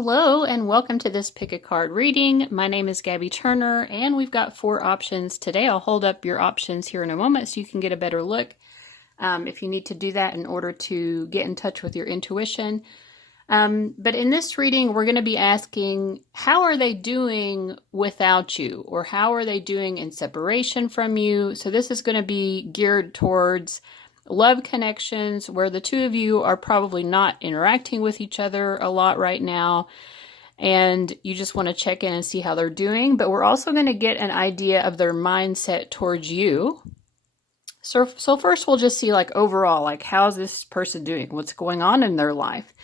Hello and welcome to this pick a card reading. My name is Gabby Turner and we've got 4 options today. I'll hold up your options here in a moment so you can get a better look if you need to do that in order to get in touch with your intuition. But in this reading, we're going to be asking, how are they doing without you? Or how are they doing in separation from you? So this is going to be geared towards love connections where the two of you are probably not interacting with each other a lot right now. And you just want to check in and see how they're doing. But we're also going to get an idea of their mindset towards you. So first we'll just see overall, how's this person doing? What's going on in their life?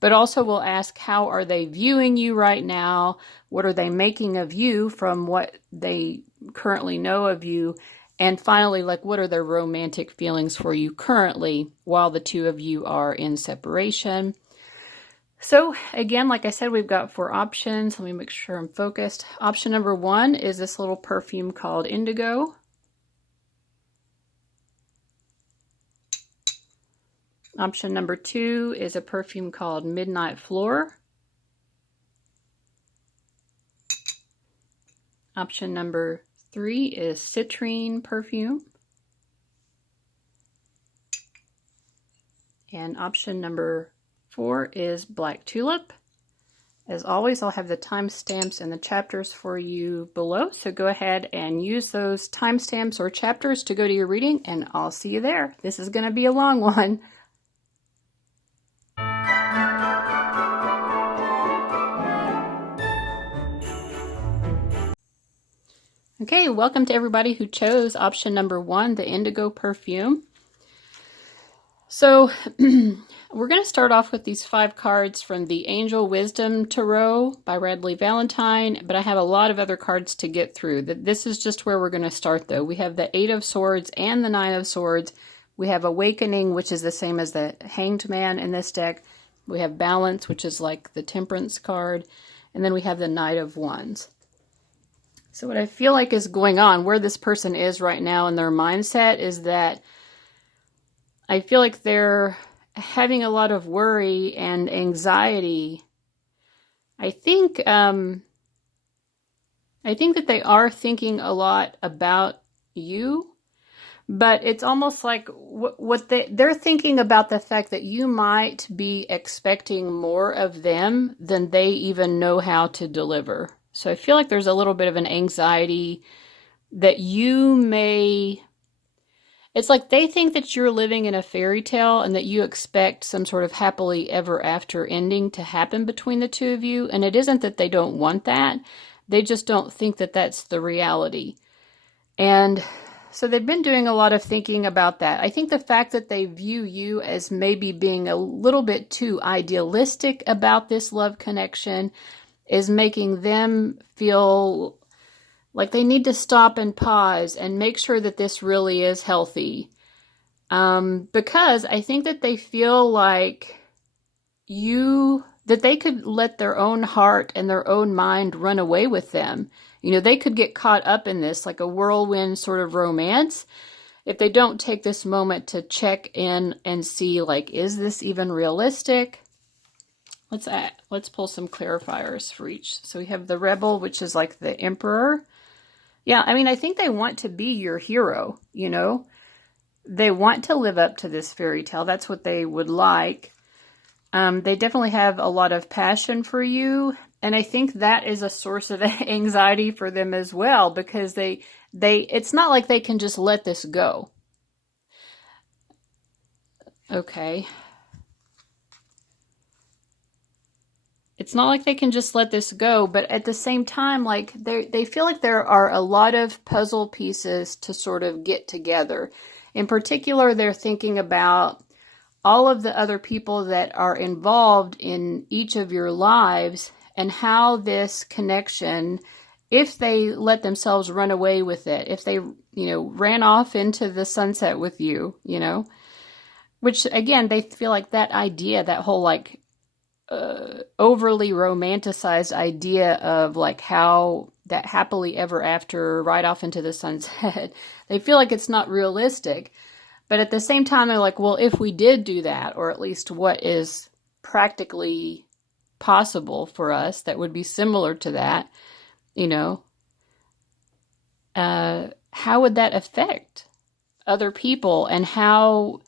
But also we'll ask, how are they viewing you right now? What are they making of you from what they currently know of you? And finally, what are their romantic feelings for you currently while the two of you are in separation? So again, like I said, we've got 4 options. Let me make sure I'm focused. Option number 1 is this little perfume called Indigo. Option number 2 is a perfume called Midnight Floor. Option number 3 is Citrine perfume. And option number 4 is Black Tulip. As always, I'll have the timestamps and the chapters for you below, so go ahead and use those timestamps or chapters to go to your reading, and I'll see you there. This is going to be a long one. Okay, welcome to everybody who chose option number 1, the Indigo perfume. So we're going to start off with these 5 cards from the Angel Wisdom Tarot by Radley Valentine, but I have a lot of other cards to get through. This is just where we're going to start, though. We have the 8 of Swords and the 9 of Swords. We have Awakening, which is the same as the Hanged Man in this deck. We have Balance, which is like the Temperance card. And then we have the Knight of Wands. So what I feel like is going on, where this person is right now in their mindset, is that I feel like they're having a lot of worry and anxiety. I think that they are thinking a lot about you, but it's almost like they're thinking about the fact that you might be expecting more of them than they even know how to deliver. So I feel like there's a little bit of an anxiety that you may... It's like they think that you're living in a fairy tale and that you expect some sort of happily ever after ending to happen between the two of you. And it isn't that they don't want that. They just don't think that that's the reality. And so they've been doing a lot of thinking about that. I think the fact that they view you as maybe being a little bit too idealistic about this love connection is making them feel like they need to stop and pause and make sure that this really is healthy. Because I think that they feel like that they could let their own heart and their own mind run away with them. You know, they could get caught up in this, like a whirlwind sort of romance, if they don't take this moment to check in and see, is this even realistic? Let's pull some clarifiers for each. So we have the Rebel, which is like the Emperor. Yeah, I mean, I think they want to be your hero, you know? They want to live up to this fairy tale. That's what they would like. They definitely have a lot of passion for you. And I think that is a source of anxiety for them as well, because it's not like they can just let this go. Okay. It's not like they can just let this go, but at the same time, they feel like there are a lot of puzzle pieces to sort of get together. In particular, they're thinking about all of the other people that are involved in each of your lives and how this connection, if they let themselves run away with it, if they, ran off into the sunset with you, which again, they feel like that idea, that whole overly romanticized idea of how that happily ever after, right off into the sunset, they feel like it's not realistic. But at the same time, they're like, well, if we did do that, or at least what is practically possible for us that would be similar to that, you know, how would that affect other people? And how,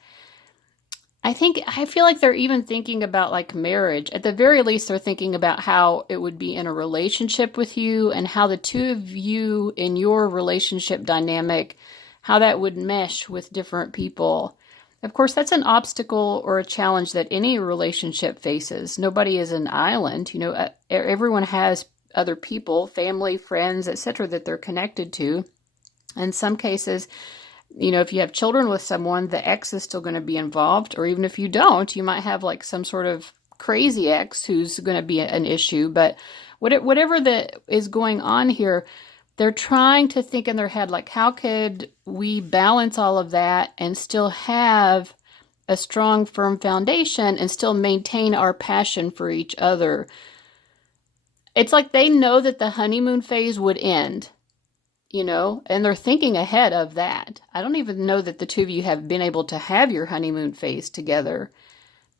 I feel like they're even thinking about like marriage. At the very least, they're thinking about how it would be in a relationship with you and how the two of you in your relationship dynamic, how that would mesh with different people. Of course, that's an obstacle or a challenge that any relationship faces. Nobody is an island. Everyone has other people, family, friends, etc., that they're connected to. In some cases, if you have children with someone, the ex is still going to be involved. Or even if you don't, you might have like some sort of crazy ex who's going to be an issue. But whatever that is going on here, they're trying to think in their head, like, how could we balance all of that and still have a strong, firm foundation and still maintain our passion for each other? It's like they know that the honeymoon phase would end, and they're thinking ahead of that. I don't even know that the two of you have been able to have your honeymoon phase together,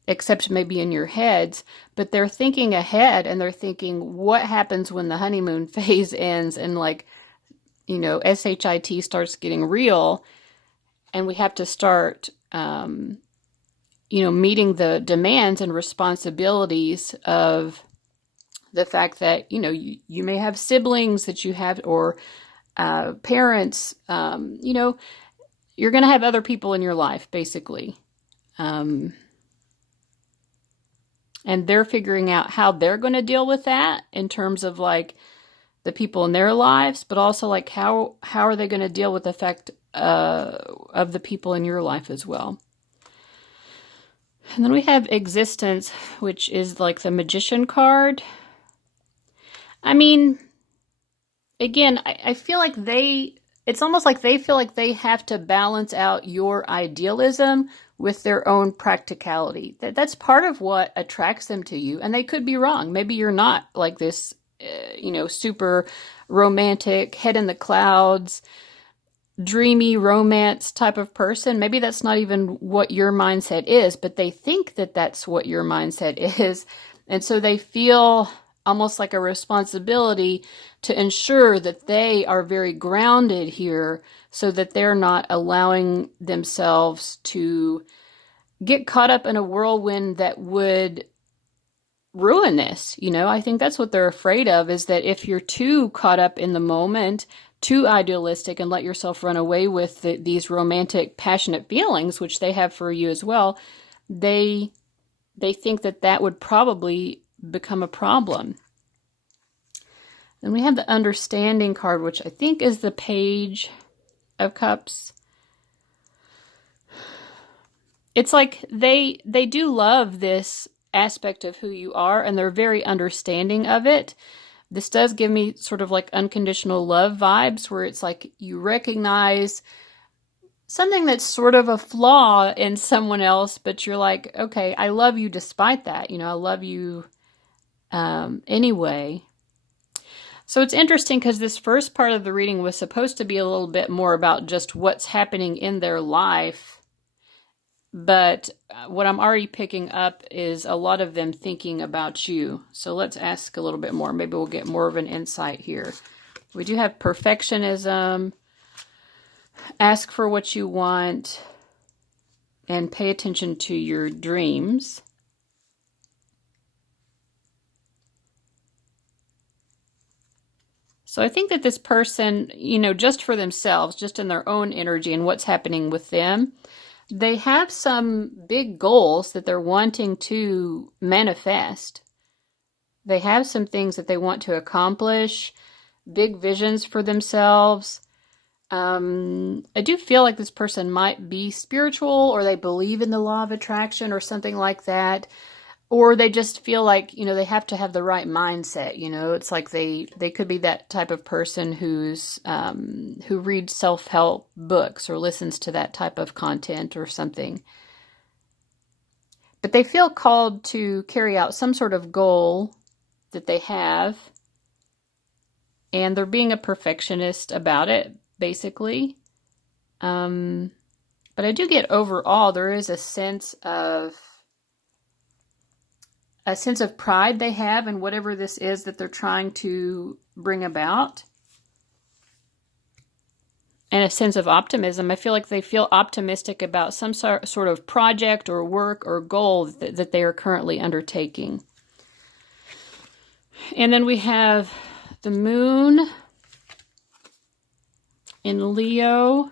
except maybe in your heads, but they're thinking ahead and they're thinking, what happens when the honeymoon phase ends and SHIT starts getting real and we have to start, meeting the demands and responsibilities of the fact that, you may have siblings that you have, or parents, you're going to have other people in your life, basically. And they're figuring out how they're going to deal with that in terms of like the people in their lives, but also like how are they going to deal with the effect of the people in your life as well. And then we have existence, which is like the Magician card. I mean, again, I feel like it's almost like they feel like they have to balance out your idealism with their own practicality. That's part of what attracts them to you. And they could be wrong. Maybe you're not like this, super romantic, head in the clouds, dreamy romance type of person. Maybe that's not even what your mindset is, but they think that that's what your mindset is. And so they feel almost like a responsibility to ensure that they are very grounded here so that they're not allowing themselves to get caught up in a whirlwind that would ruin this. I think that's what they're afraid of, is that if you're too caught up in the moment, too idealistic, and let yourself run away with these romantic, passionate feelings, which they have for you as well, they think that would probably become a problem. Then we have the Understanding card, which I think is the Page of Cups. It's like they do love this aspect of who you are, and they're very understanding of it. This does give me sort of like unconditional love vibes, where it's like you recognize something that's sort of a flaw in someone else, but you're like, okay, I love you despite that. I love you anyway. So it's interesting because this first part of the reading was supposed to be a little bit more about just what's happening in their life. But what I'm already picking up is a lot of them thinking about you. So let's ask a little bit more. Maybe we'll get more of an insight here. We do have perfectionism, ask for what you want, and pay attention to your dreams. So I think that this person, just for themselves, just in their own energy and what's happening with them, they have some big goals that they're wanting to manifest. They have some things that they want to accomplish, big visions for themselves. I do feel like this person might be spiritual, or they believe in the law of attraction or something like that. Or they just feel like, they have to have the right mindset. It's like they could be that type of person who reads self-help books or listens to that type of content or something. But they feel called to carry out some sort of goal that they have. And they're being a perfectionist about it, basically. But I do get overall, there is a sense of a sense of pride they have in whatever this is that they're trying to bring about. And a sense of optimism. I feel like they feel optimistic about some sort of project or work or goal that they are currently undertaking. And then we have the moon in Leo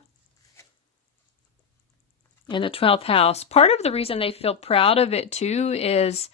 in the 12th house. Part of the reason they feel proud of it too is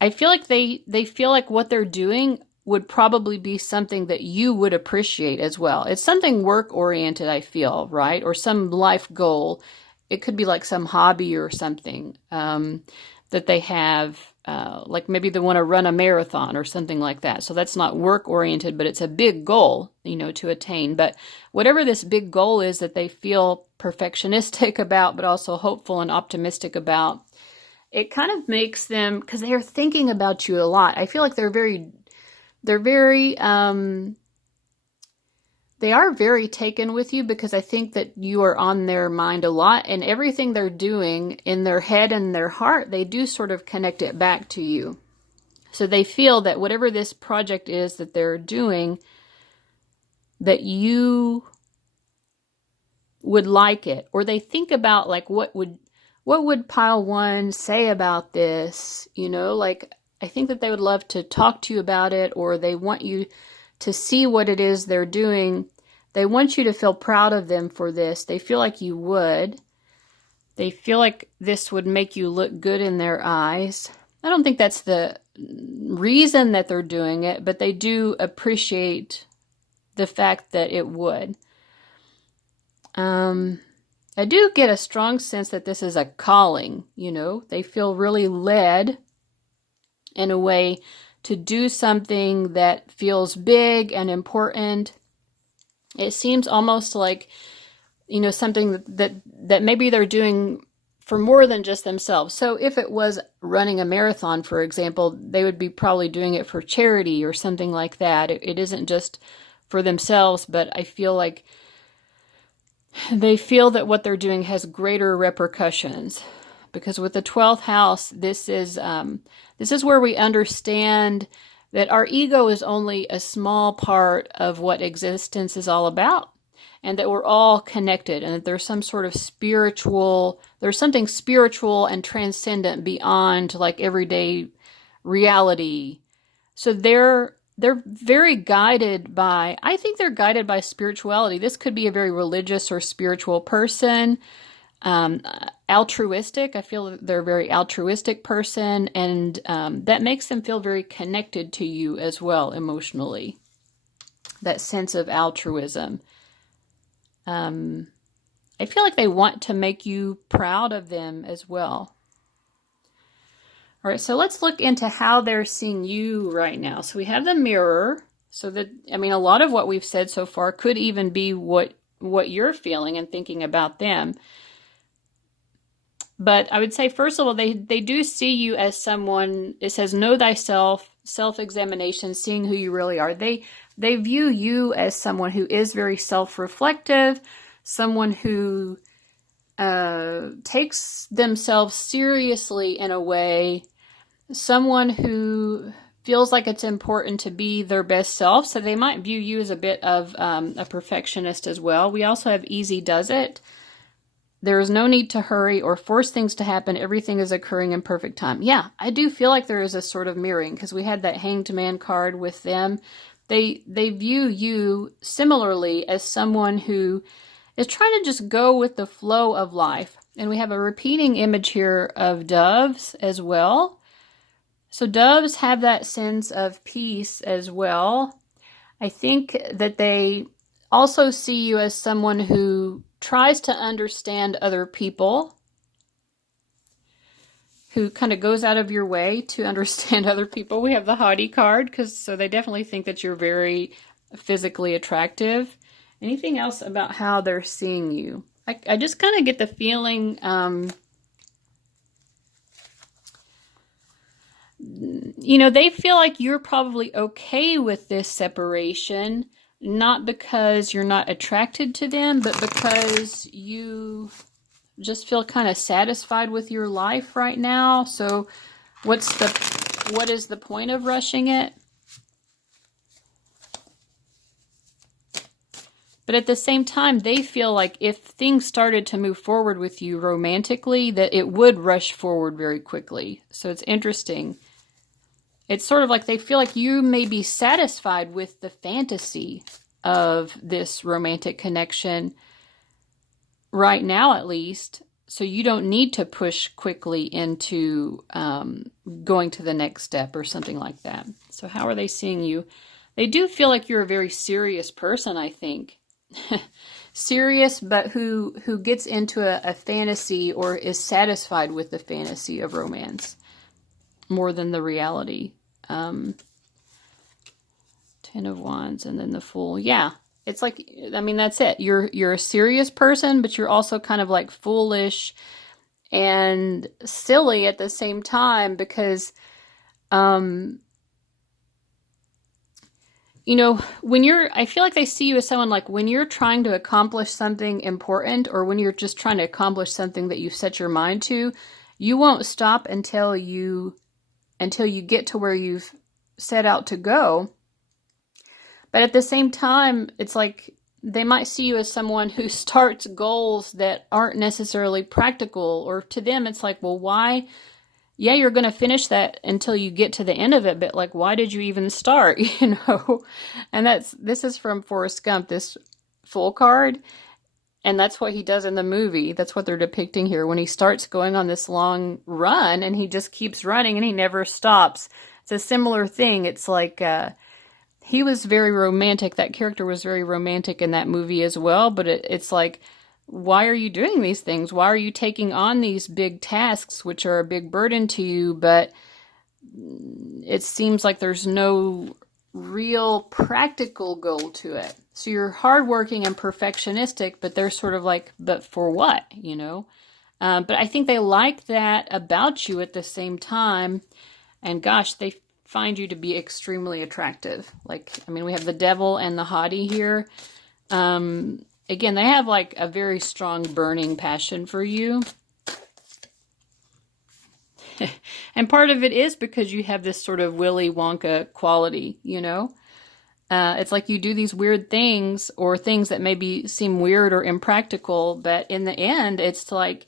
I feel like they feel like what they're doing would probably be something that you would appreciate as well. It's something work-oriented, I feel, right? Or some life goal. It could be like some hobby or something that they have, like maybe they want to run a marathon or something like that. So that's not work-oriented, but it's a big goal, to attain. But whatever this big goal is that they feel perfectionistic about, but also hopeful and optimistic about, it kind of makes them, because they are thinking about you a lot. I feel like they are very taken with you, because I think that you are on their mind a lot, and everything they're doing in their head and their heart, they do sort of connect it back to you. So they feel that whatever this project is that they're doing, that you would like it, or they think about like what would pile one say about this, like I think that they would love to talk to you about it, or they want you to see what it is they're doing. They want you to feel proud of them for this. They feel like you would. They feel like this would make you look good in their eyes. I don't think that's the reason that they're doing it, but they do appreciate the fact that it would. I do get a strong sense that this is a calling, They feel really led in a way to do something that feels big and important. It seems almost like, something that maybe they're doing for more than just themselves. So if it was running a marathon, for example, they would be probably doing it for charity or something like that. It isn't just for themselves, but I feel like they feel that what they're doing has greater repercussions. Because with the 12th house, this is where we understand that our ego is only a small part of what existence is all about, and that we're all connected, and that there's something spiritual and transcendent beyond like everyday reality. So they're very guided by, I think they're guided by spirituality. This could be a very religious or spiritual person. Altruistic. I feel that they're a very altruistic person, and that makes them feel very connected to you as well emotionally. That sense of altruism. I feel like they want to make you proud of them as well. All right, so let's look into how they're seeing you right now. So we have the mirror. So that, a lot of what we've said so far could even be what you're feeling and thinking about them. But I would say, first of all, they do see you as someone, it says, know thyself, self-examination, seeing who you really are. They view you as someone who is very self-reflective, someone who takes themselves seriously in a way, someone who feels like it's important to be their best self. So they might view you as a bit of a perfectionist as well. We also have easy does it. There is no need to hurry or force things to happen. Everything is occurring in perfect time. Yeah, I do feel like there is a sort of mirroring, because we had that Hanged Man card with them. They view you similarly as someone who is trying to just go with the flow of life. And we have a repeating image here of doves as well. So doves have that sense of peace as well. I think that they also see you as someone who tries to understand other people, who kind of goes out of your way to understand other people. We have the haughty card, so they definitely think that you're very physically attractive. Anything else about how they're seeing you? I just kind of get the feeling, they feel like you're probably okay with this separation, not because you're not attracted to them, but because you just feel kind of satisfied with your life right now. So What is the point of rushing it? But at the same time, they feel like if things started to move forward with you romantically, that it would rush forward very quickly. So it's interesting. It's sort of like they feel like you may be satisfied with the fantasy of this romantic connection right now, at least. So you don't need to push quickly into going to the next step or something like that. So how are they seeing you? They do feel like you're a very serious person, I think. Serious, but who gets into a fantasy or is satisfied with the fantasy of romance more than the reality. 10 of Wands and then the Fool. Yeah, it's like, I mean, that's it. You're a serious person, but you're also kind of like foolish and silly at the same time because you know, I feel like they see you as someone like when you're trying to accomplish something important or when you're just trying to accomplish something that you've set your mind to, you won't stop until you get to where you've set out to go. But at the same time, it's like they might see you as someone who starts goals that aren't necessarily practical, or to them, it's like, well, why? Yeah, you're going to finish that until you get to the end of it, but like, why did you even start, you know? And this is from Forrest Gump, this Fool card, and that's what he does in the movie. That's what they're depicting here when he starts going on this long run and he just keeps running and he never stops. It's a similar thing. It's like he was very romantic. That character was very romantic in that movie as well, but it's like, why are you doing these things? Why are you taking on these big tasks, which are a big burden to you, but it seems like there's no real practical goal to it. So you're hardworking and perfectionistic, but they're sort of like, but for what, you know? But I think they like that about you at the same time. And gosh, they find you to be extremely attractive. Like, I mean, we have the Devil and the Hottie here. Again, they have like a very strong burning passion for you. And part of it is because you have this sort of Willy Wonka quality, you know? It's like you do these weird things or things that maybe seem weird or impractical, but in the end, it's like,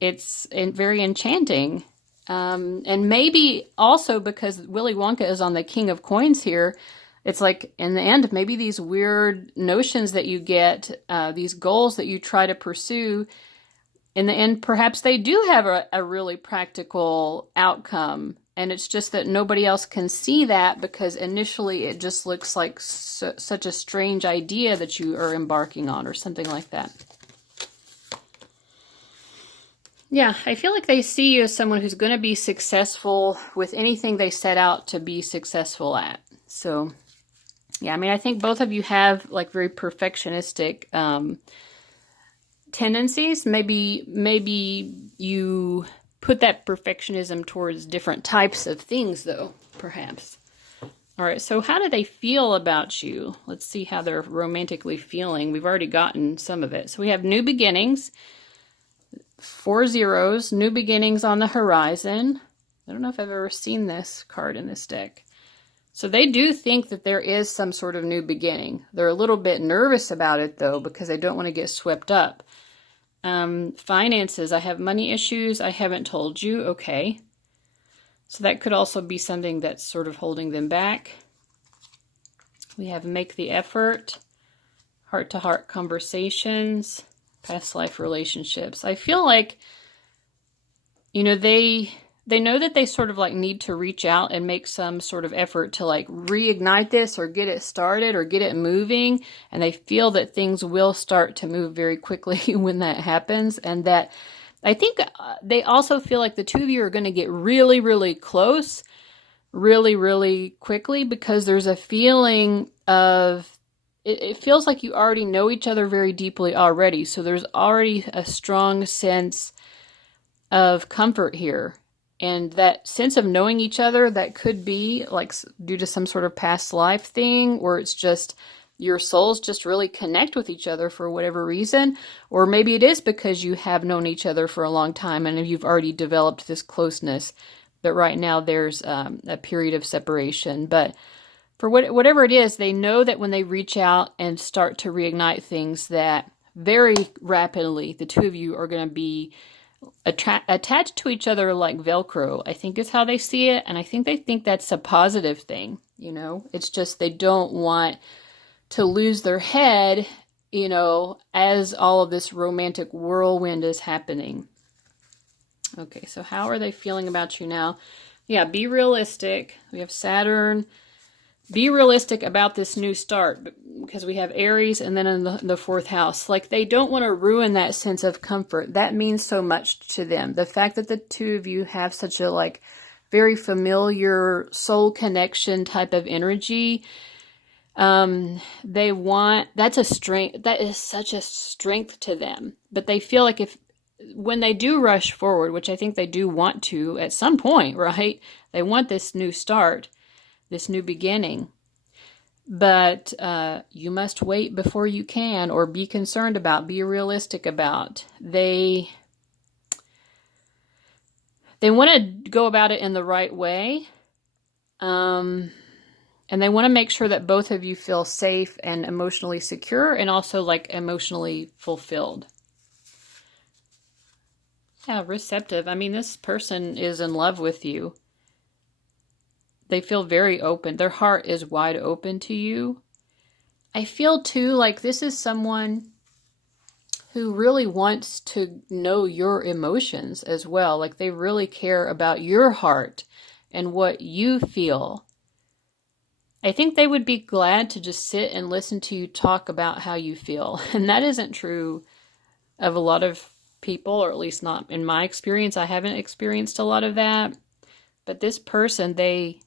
it's very enchanting. And maybe also because Willy Wonka is on the King of Coins here, it's like, in the end, maybe these weird notions that you get, these goals that you try to pursue, in the end, perhaps they do have a really practical outcome. And it's just that nobody else can see that because initially it just looks like such a strange idea that you are embarking on or something like that. Yeah, I feel like they see you as someone who's going to be successful with anything they set out to be successful at. So, yeah, I mean, I think both of you have like very perfectionistic tendencies. Maybe you put that perfectionism towards different types of things, though, perhaps. All right, so how do they feel about you? Let's see how they're romantically feeling. We've already gotten some of it. So we have new beginnings, 4 zeros, new beginnings on the horizon. I don't know if I've ever seen this card in this deck. So they do think that there is some sort of new beginning. They're a little bit nervous about it, though, because they don't want to get swept up. Finances, I have money issues. I haven't told you. Okay. So that could also be something that's sort of holding them back. We have make the effort, heart-to-heart conversations, past life relationships. I feel like, you know, they know that they sort of like need to reach out and make some sort of effort to like reignite this or get it started or get it moving. And they feel that things will start to move very quickly when that happens. And that I think they also feel like the two of you are going to get really, really close really, really quickly because there's a feeling of, it feels like you already know each other very deeply already. So there's already a strong sense of comfort here. And that sense of knowing each other, that could be like due to some sort of past life thing, or it's just your souls just really connect with each other for whatever reason. Or maybe it is because you have known each other for a long time and you've already developed this closeness. But right now there's a period of separation. But for whatever it is, they know that when they reach out and start to reignite things, that very rapidly the two of you are going to be attached to each other like Velcro, I think is how they see it. And I think they think that's a positive thing. You know, it's just they don't want to lose their head, you know, as all of this romantic whirlwind is happening. Okay, so how are they feeling about you now? Yeah, be realistic. We have Saturn. Be realistic about this new start, because we have Aries and then in the fourth house. Like, they don't want to ruin that sense of comfort. That means so much to them. The fact that the two of you have such a like very familiar soul connection type of energy, they want, that's a strength. That is such a strength to them. But they feel like when they do rush forward, which I think they do want to at some point, right? They want this new start, this new beginning. But you must wait before you can, or be concerned about, be realistic about. They want to go about it in the right way. And they want to make sure that both of you feel safe and emotionally secure, and also like emotionally fulfilled. Yeah, receptive. I mean, this person is in love with you. They feel very open. Their heart is wide open to you. I feel too like this is someone who really wants to know your emotions as well. Like, they really care about your heart and what you feel. I think they would be glad to just sit and listen to you talk about how you feel. And that isn't true of a lot of people, or at least not in my experience. I haven't experienced a lot of that. But this person, they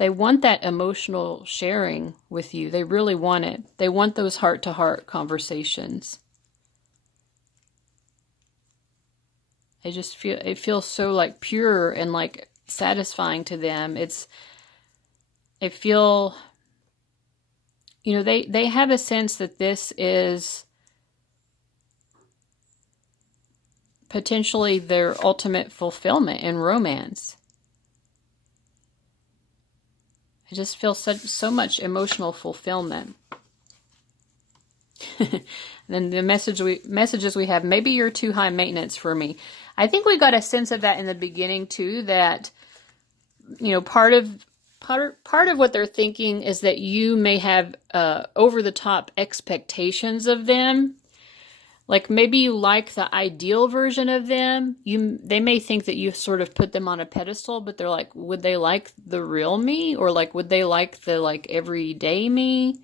want that emotional sharing with you. They really want it. They want those heart-to-heart conversations. It feels so like pure and like satisfying to them. I feel, you know, they have a sense that this is potentially their ultimate fulfillment in romance. I just feel so much emotional fulfillment. Then the messages we have, maybe you're too high maintenance for me. I think we got a sense of that in the beginning too, that, you know, part of what they're thinking is that you may have over the top expectations of them. Like, maybe you like the ideal version of them. They may think that you sort of put them on a pedestal, but they're like, would they like the real me? Or like, would they like the like everyday me?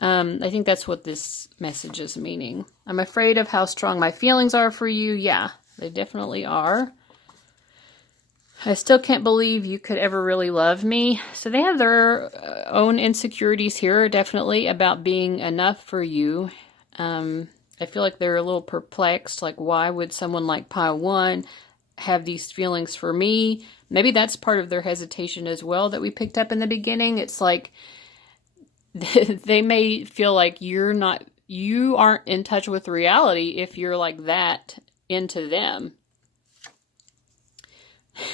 I think that's what this message is meaning. I'm afraid of how strong my feelings are for you. Yeah, they definitely are. I still can't believe you could ever really love me. So they have their own insecurities here, definitely, about being enough for you. I feel like they're a little perplexed. Like, why would someone like Pile 1 have these feelings for me? Maybe that's part of their hesitation as well that we picked up in the beginning. It's like they may feel like you aren't in touch with reality if you're like that into them.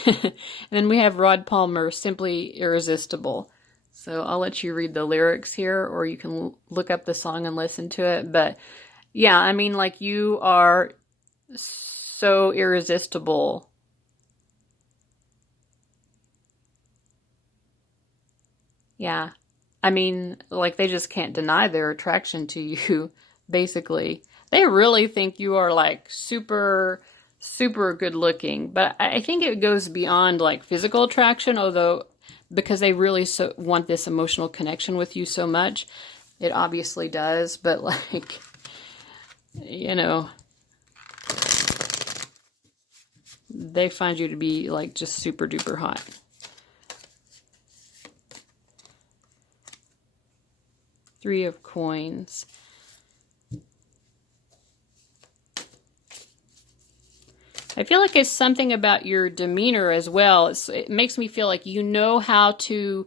And then we have Rod Palmer, Simply Irresistible. So I'll let you read the lyrics here, or you can look up the song and listen to it. But yeah, I mean, like, you are so irresistible. Yeah. I mean, like, they just can't deny their attraction to you, basically. They really think you are, like, super, super good looking. But I think it goes beyond, like, physical attraction, although, because they really want this emotional connection with you so much, it obviously does. But, like, you know, they find you to be, like, just super duper hot. Three of Coins. I feel like it's something about your demeanor as well. It makes me feel like you know how to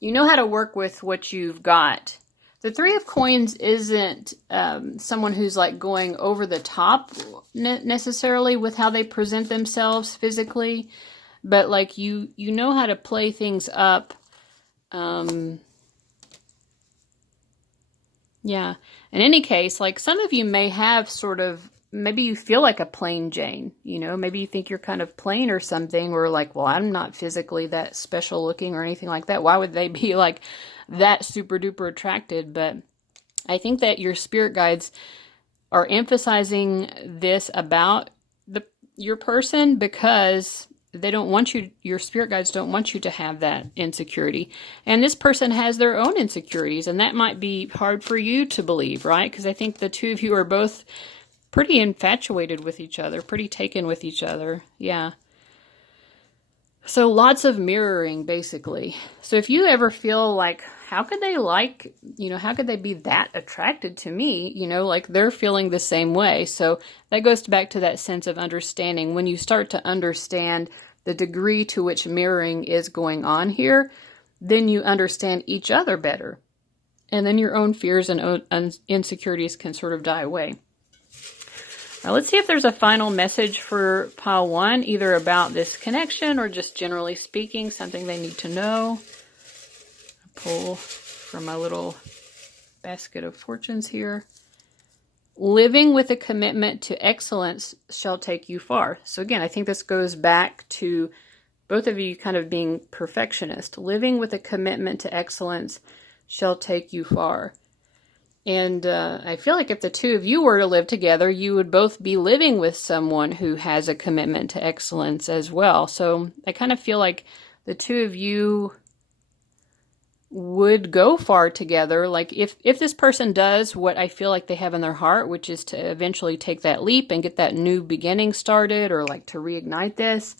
work with what you've got. The Three of Coins isn't someone who's like going over the top necessarily with how they present themselves physically, but like you know how to play things up. Yeah. In any case, like some of you may have sort of, maybe you feel like a plain Jane, you know, maybe you think you're kind of plain or something, or like, well, I'm not physically that special looking or anything like that. Why would they be like that super duper attracted? But I think that your spirit guides are emphasizing this about your person because they don't want you, your spirit guides don't want you to have that insecurity. And this person has their own insecurities, and that might be hard for you to believe, right? Because I think the two of you are both pretty infatuated with each other, pretty taken with each other. Yeah. So lots of mirroring, basically. So if you ever feel like, how could they like, you know, how could they be that attracted to me? You know, like they're feeling the same way. So that goes back to that sense of understanding. When you start to understand the degree to which mirroring is going on here, then you understand each other better. And then your own fears and insecurities can sort of die away. Now let's see if there's a final message for pile 1, either about this connection or just generally speaking, something they need to know. I pull from my little basket of fortunes here. Living with a commitment to excellence shall take you far. So again, I think this goes back to both of you kind of being perfectionist. Living with a commitment to excellence shall take you far. And I feel like if the two of you were to live together, you would both be living with someone who has a commitment to excellence as well. So I kind of feel like the two of you would go far together. Like if this person does what I feel like they have in their heart, which is to eventually take that leap and get that new beginning started, or like to reignite this,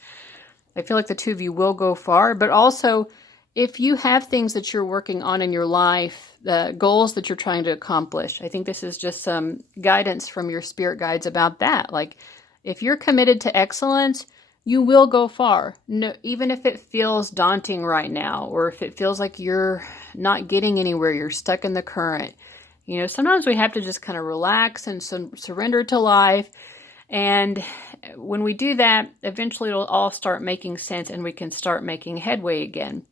I feel like the two of you will go far. But also, if you have things that you're working on in your life, the goals that you're trying to accomplish, I think this is just some guidance from your spirit guides about that. Like, if you're committed to excellence, you will go far. No, even if it feels daunting right now, or if it feels like you're not getting anywhere, you're stuck in the current. You know, sometimes we have to just kind of relax and surrender to life. And when we do that, eventually it'll all start making sense and we can start making headway again.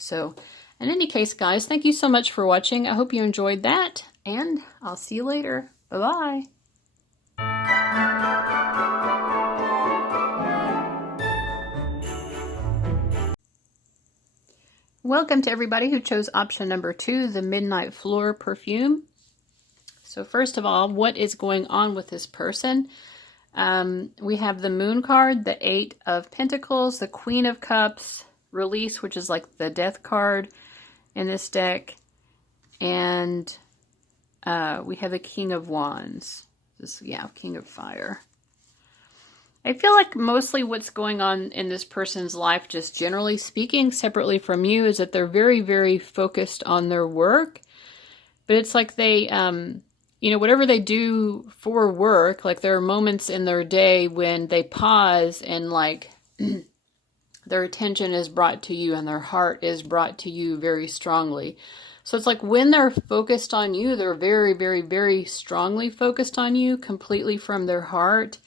So, in any case, guys, thank you so much for watching. I hope you enjoyed that, and I'll see you later. Bye-bye. Welcome to everybody who chose option number 2, the Midnight Floor perfume. So first of all, what is going on with this person? We have the Moon card, the 8 of Pentacles, the Queen of Cups, Release, which is like the Death card in this deck, and we have the King of Wands. King of Fire. I feel like mostly what's going on in this person's life, just generally speaking, separately from you, is that they're very, very focused on their work. But it's like they, whatever they do for work, like there are moments in their day when they pause and like their attention is brought to you and their heart is brought to you very strongly. So it's like when they're focused on you, they're very, very, very strongly focused on you, completely from their heart.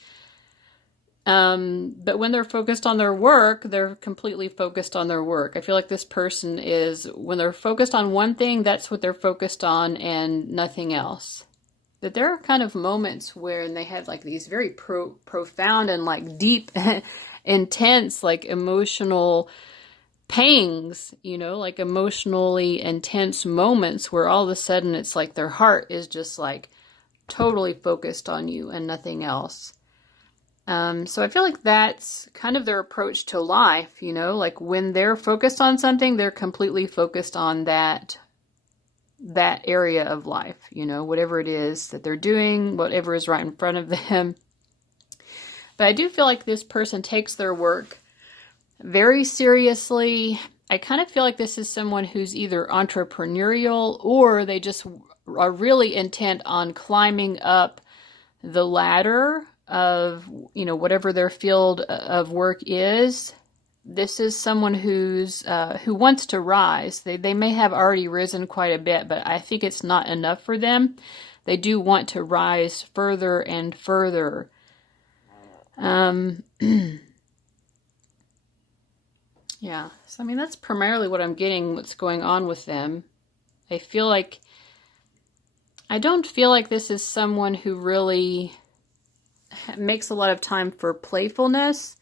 But when they're focused on their work, they're completely focused on their work. I feel like this person is, when they're focused on one thing, that's what they're focused on and nothing else. But there are kind of moments where they have like these very profound and like deep, intense, like emotional pangs, like emotionally intense moments where all of a sudden it's like their heart is just like totally focused on you and nothing else. So I feel like that's kind of their approach to life, like when they're focused on something, they're completely focused on that area of life, whatever it is that they're doing, whatever is right in front of them. But I do feel like this person takes their work very seriously. I kind of feel like this is someone who's either entrepreneurial or they just are really intent on climbing up the ladder of, whatever their field of work is. This is someone who wants to rise. They may have already risen quite a bit, but I think it's not enough for them. They do want to rise further and further. Yeah. So, I mean, that's primarily what I'm getting, what's going on with them. I don't feel like this is someone who really makes a lot of time for playfulness.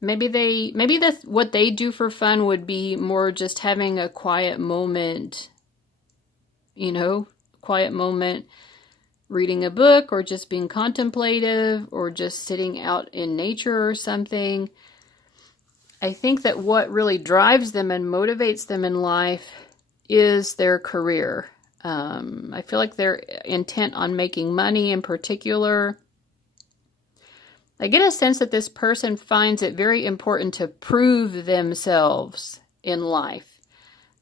Maybe that's what they do for fun would be more just having a quiet moment, quiet moment reading a book or just being contemplative or just sitting out in nature or something. I think that what really drives them and motivates them in life is their career. I feel like they're intent on making money in particular. I get a sense that this person finds it very important to prove themselves in life.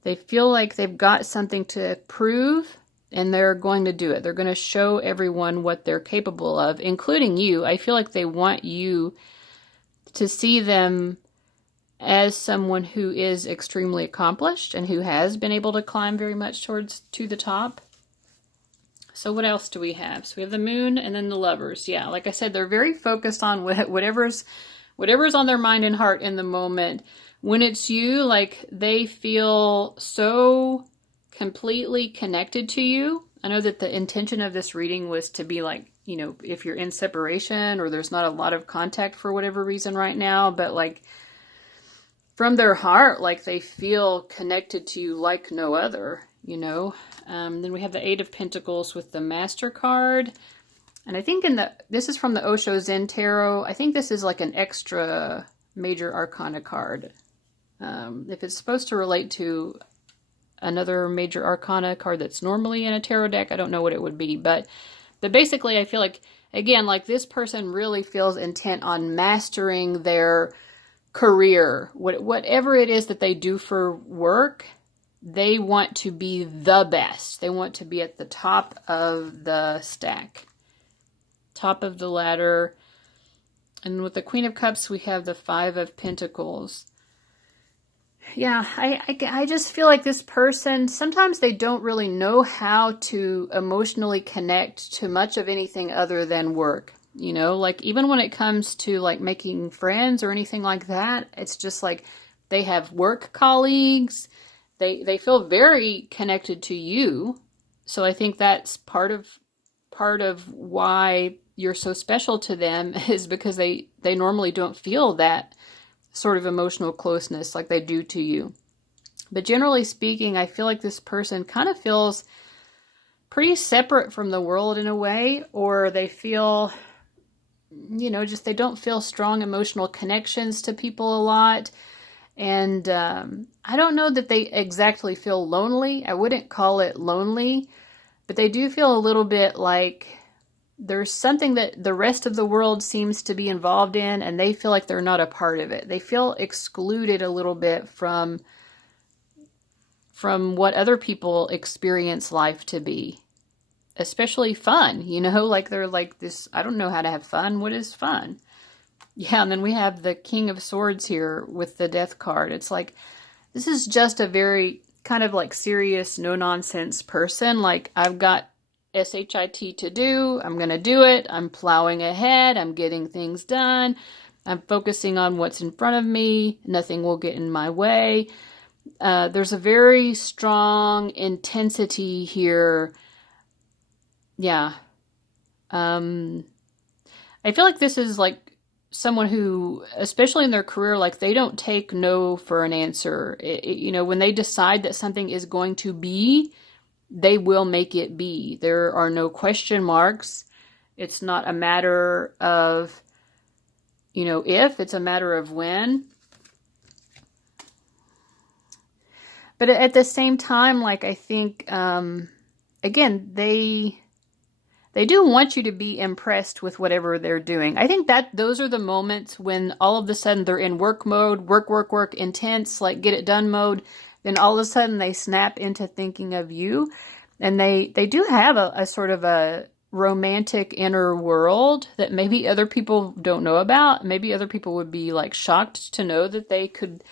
They feel like they've got something to prove, and they're going to do it. They're going to show everyone what they're capable of, including you. I feel like they want you to see them as someone who is extremely accomplished and who has been able to climb very much to the top. So what else do we have? So we have the moon and then the lovers. Yeah, like I said, they're very focused on whatever's on their mind and heart in the moment. When it's you, like they feel so completely connected to you. I know that the intention of this reading was to be like, if you're in separation or there's not a lot of contact for whatever reason right now, but like from their heart, like they feel connected to you like no other, Then we have the Eight of Pentacles with the Master card. And I think this is from the Osho Zen Tarot. I think this is like an extra major arcana card. If it's supposed to relate to another major arcana card that's normally in a tarot deck, I don't know what it would be. But basically, I feel like, again, like this person really feels intent on mastering their career. Whatever it is that they do for work, they want to be the best. They want to be at the top of the stack, top of the ladder. And with the Queen of Cups, we have the Five of Pentacles. Yeah, I just feel like this person, sometimes they don't really know how to emotionally connect to much of anything other than work. Like even when it comes to like making friends or anything like that, it's just like they have work colleagues. They feel very connected to you. So I think that's part of why you're so special to them is because they normally don't feel that sort of emotional closeness like they do to you. But generally speaking, I feel like this person kind of feels pretty separate from the world in a way, or they feel, just they don't feel strong emotional connections to people a lot. And I don't know that they exactly feel lonely. I wouldn't call it lonely, but they do feel a little bit like there's something that the rest of the world seems to be involved in, and they feel like they're not a part of it. They feel excluded a little bit from what other people experience life to be, especially fun, like they're like this, I don't know how to have fun. What is fun? Yeah, and then we have the King of Swords here with the Death card. It's like, this is just a very kind of like serious, no-nonsense person. Like, I've got SHIT to do. I'm going to do it. I'm plowing ahead. I'm getting things done. I'm focusing on what's in front of me. Nothing will get in my way. There's a very strong intensity here. Yeah. I feel like this is like someone who, especially in their career, like they don't take no for an answer. When they decide that something is going to be, they will make it be. There are no question marks. It's not a matter of, if, it's a matter of when. But at the same time, like I think, again, they do want you to be impressed with whatever they're doing. I think that those are the moments when all of a sudden they're in work mode, work, intense, like get it done mode. Then all of a sudden they snap into thinking of you. And they do have a sort of a romantic inner world that maybe other people don't know about. Maybe other people would be like shocked to know that they could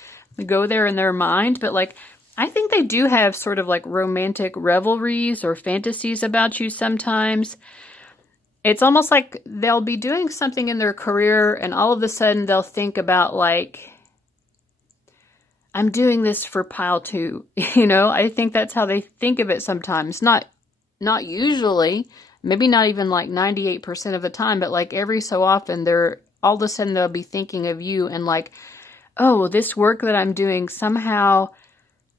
go there in their mind. But like, I think they do have sort of like romantic revelries or fantasies about you sometimes. It's almost like they'll be doing something in their career and all of a sudden they'll think about like, I'm doing this for pile 2. You know, I think that's how they think of it sometimes. Not usually, maybe not even like 98% of the time, but like every so often they're all of a sudden they'll be thinking of you and like, oh, this work that I'm doing, somehow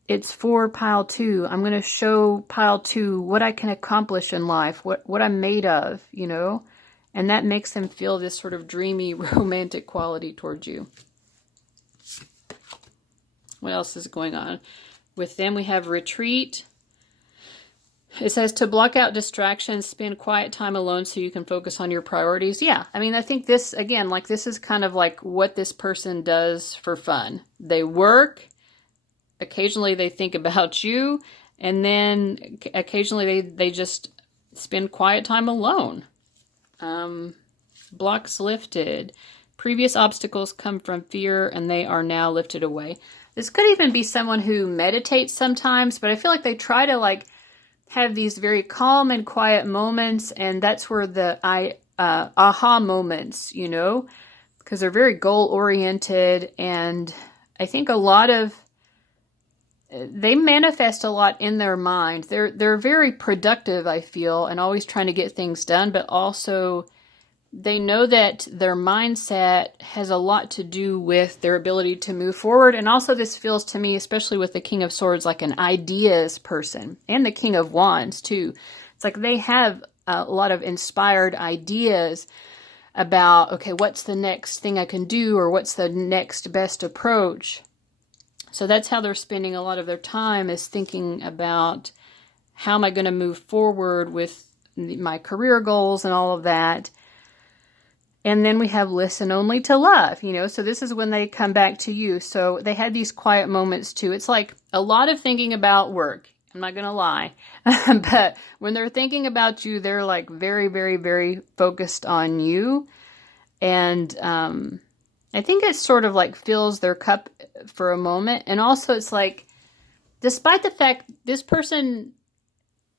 it's for pile 2. I'm going to show pile 2 what I can accomplish in life, what I'm made of, you know? And that makes them feel this sort of dreamy, romantic quality towards you. What else is going on? With them, we have retreat. It says to block out distractions, spend quiet time alone so you can focus on your priorities. Yeah, I mean, I think this, again, like this is kind of like what this person does for fun. They work, occasionally they think about you, and then occasionally they just spend quiet time alone. Blocks lifted. Previous obstacles come from fear and they are now lifted away. This could even be someone who meditates sometimes, but I feel like they try to like have these very calm and quiet moments, and that's where the aha moments, you know, because they're very goal oriented, and I think they manifest a lot in their mind. They're very productive, I feel, and always trying to get things done, but also they know that their mindset has a lot to do with their ability to move forward. And also this feels to me, especially with the King of Swords, like an ideas person, and the King of Wands too. It's like they have a lot of inspired ideas about, okay, what's the next thing I can do, or what's the next best approach. So that's how they're spending a lot of their time, is thinking about how am I going to move forward with my career goals and all of that. And then we have listen only to love, you know, so this is when they come back to you. So they had these quiet moments too. It's like a lot of thinking about work. I'm not going to lie. But when they're thinking about you, they're like very, very, very focused on you. And I think it sort of like fills their cup for a moment. And also it's like, despite the fact this person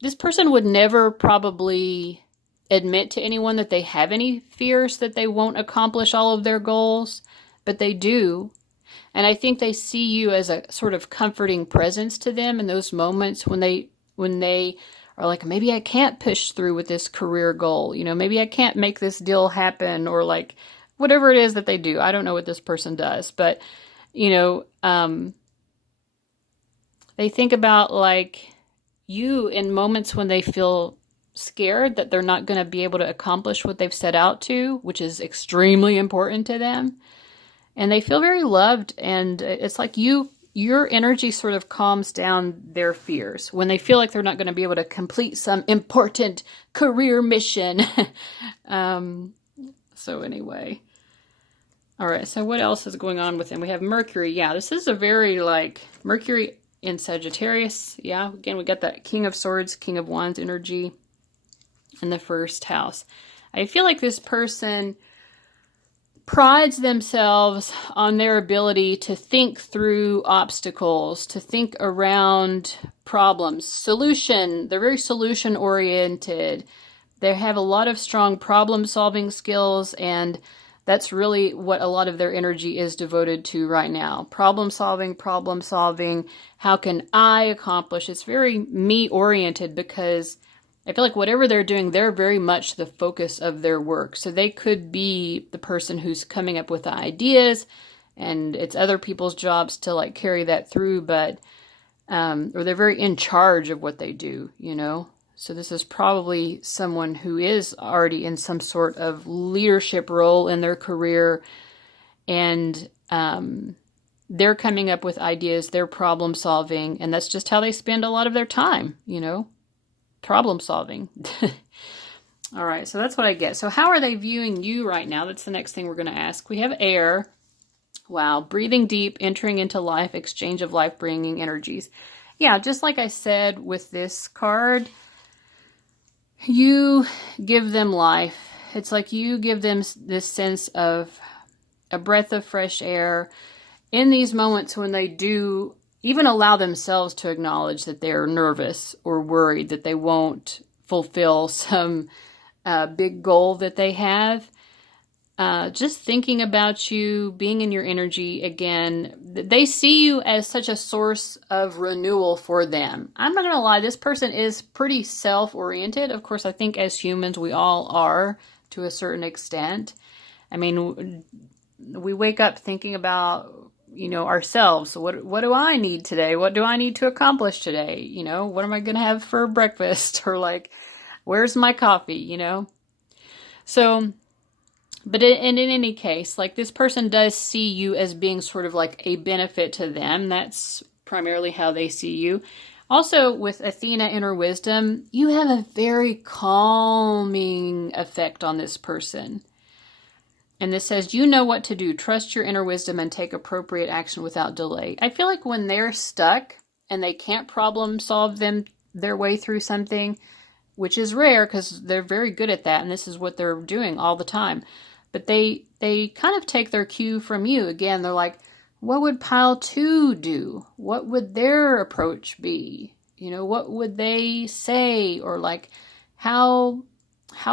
would never probably admit to anyone that they have any fears that they won't accomplish all of their goals, but they do. And I think they see you as a sort of comforting presence to them in those moments when they are like, maybe I can't push through with this career goal, you know, maybe I can't make this deal happen, or like whatever it is that they do. I don't know what this person does, but you know, they think about like you in moments when they feel scared that they're not going to be able to accomplish what they've set out to, which is extremely important to them. And they feel very loved, and it's like your energy sort of calms down their fears when they feel like they're not going to be able to complete some important career mission. So anyway. All right, so what else is going on with them? We have Mercury. Yeah, this is a very like Mercury in Sagittarius. Yeah, again, we got that King of Swords, King of Wands energy in the first house. I feel like this person prides themselves on their ability to think through obstacles, to think around problems. They're very solution oriented. They have a lot of strong problem solving skills, and that's really what a lot of their energy is devoted to right now. Problem solving. How can I accomplish? It's very me oriented, because I feel like whatever they're doing, they're very much the focus of their work. So they could be the person who's coming up with the ideas, and it's other people's jobs to like carry that through, but, or they're very in charge of what they do, you know? So this is probably someone who is already in some sort of leadership role in their career, and they're coming up with ideas, they're problem solving, and that's just how they spend a lot of their time, you know? Problem solving. All right, so that's what I get. So how are they viewing you right now? That's the next thing we're going to ask. We have air. Wow, breathing deep, entering into life, exchange of life-bringing energies. Yeah, just like I said with this card, you give them life. It's like you give them this sense of a breath of fresh air in these moments when they do even allow themselves to acknowledge that they're nervous or worried that they won't fulfill some big goal that they have. just thinking about you, being in your energy again. They see you as such a source of renewal for them. I'm not going to lie, this person is pretty self-oriented. Of course, I think as humans, we all are to a certain extent. I mean, we wake up thinking about, ourselves. So what do I need today? What do I need to accomplish today? What am I going to have for breakfast? Or like, where's my coffee? So, but in any case, like this person does see you as being sort of like a benefit to them. That's primarily how they see you. Also, with Athena Inner Wisdom, you have a very calming effect on this person. And this says, you know what to do. Trust your inner wisdom and take appropriate action without delay. I feel like when they're stuck and they can't problem solve their way through something, which is rare because they're very good at that, and this is what they're doing all the time. But they kind of take their cue from you. Again, they're like, what would pile 2 do? What would their approach be? What would they say? Or like, how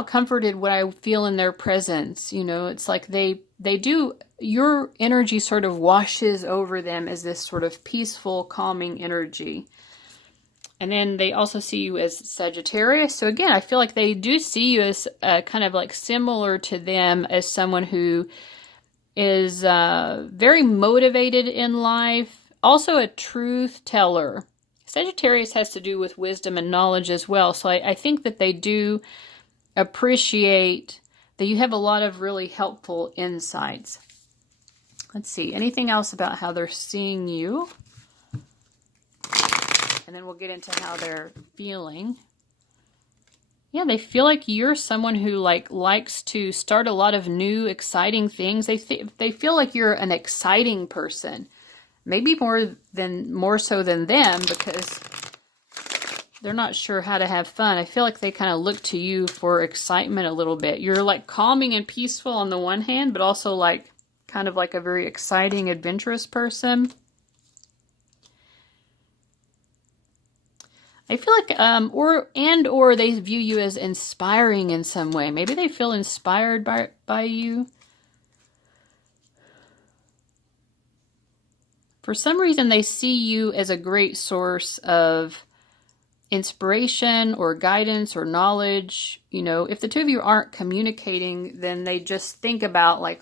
comforted would I feel in their presence? It's like they do, your energy sort of washes over them as this sort of peaceful, calming energy. And then they also see you as Sagittarius. So again, I feel like they do see you as kind of like similar to them as someone who is very motivated in life. Also a truth teller. Sagittarius has to do with wisdom and knowledge as well. So I think that they do appreciate that you have a lot of really helpful insights. Let's see. Anything else about how they're seeing you? And then we'll get into how they're feeling. Yeah, they feel like you're someone who likes to start a lot of new, exciting things. They feel like you're an exciting person. Maybe more so than them, because they're not sure how to have fun. I feel like they kind of look to you for excitement a little bit. You're like calming and peaceful on the one hand, but also like kind of like a very exciting, adventurous person. I feel like, or they view you as inspiring in some way. Maybe they feel inspired by you. For some reason, they see you as a great source of inspiration or guidance or knowledge. If the 2 of you aren't communicating, then they just think about like,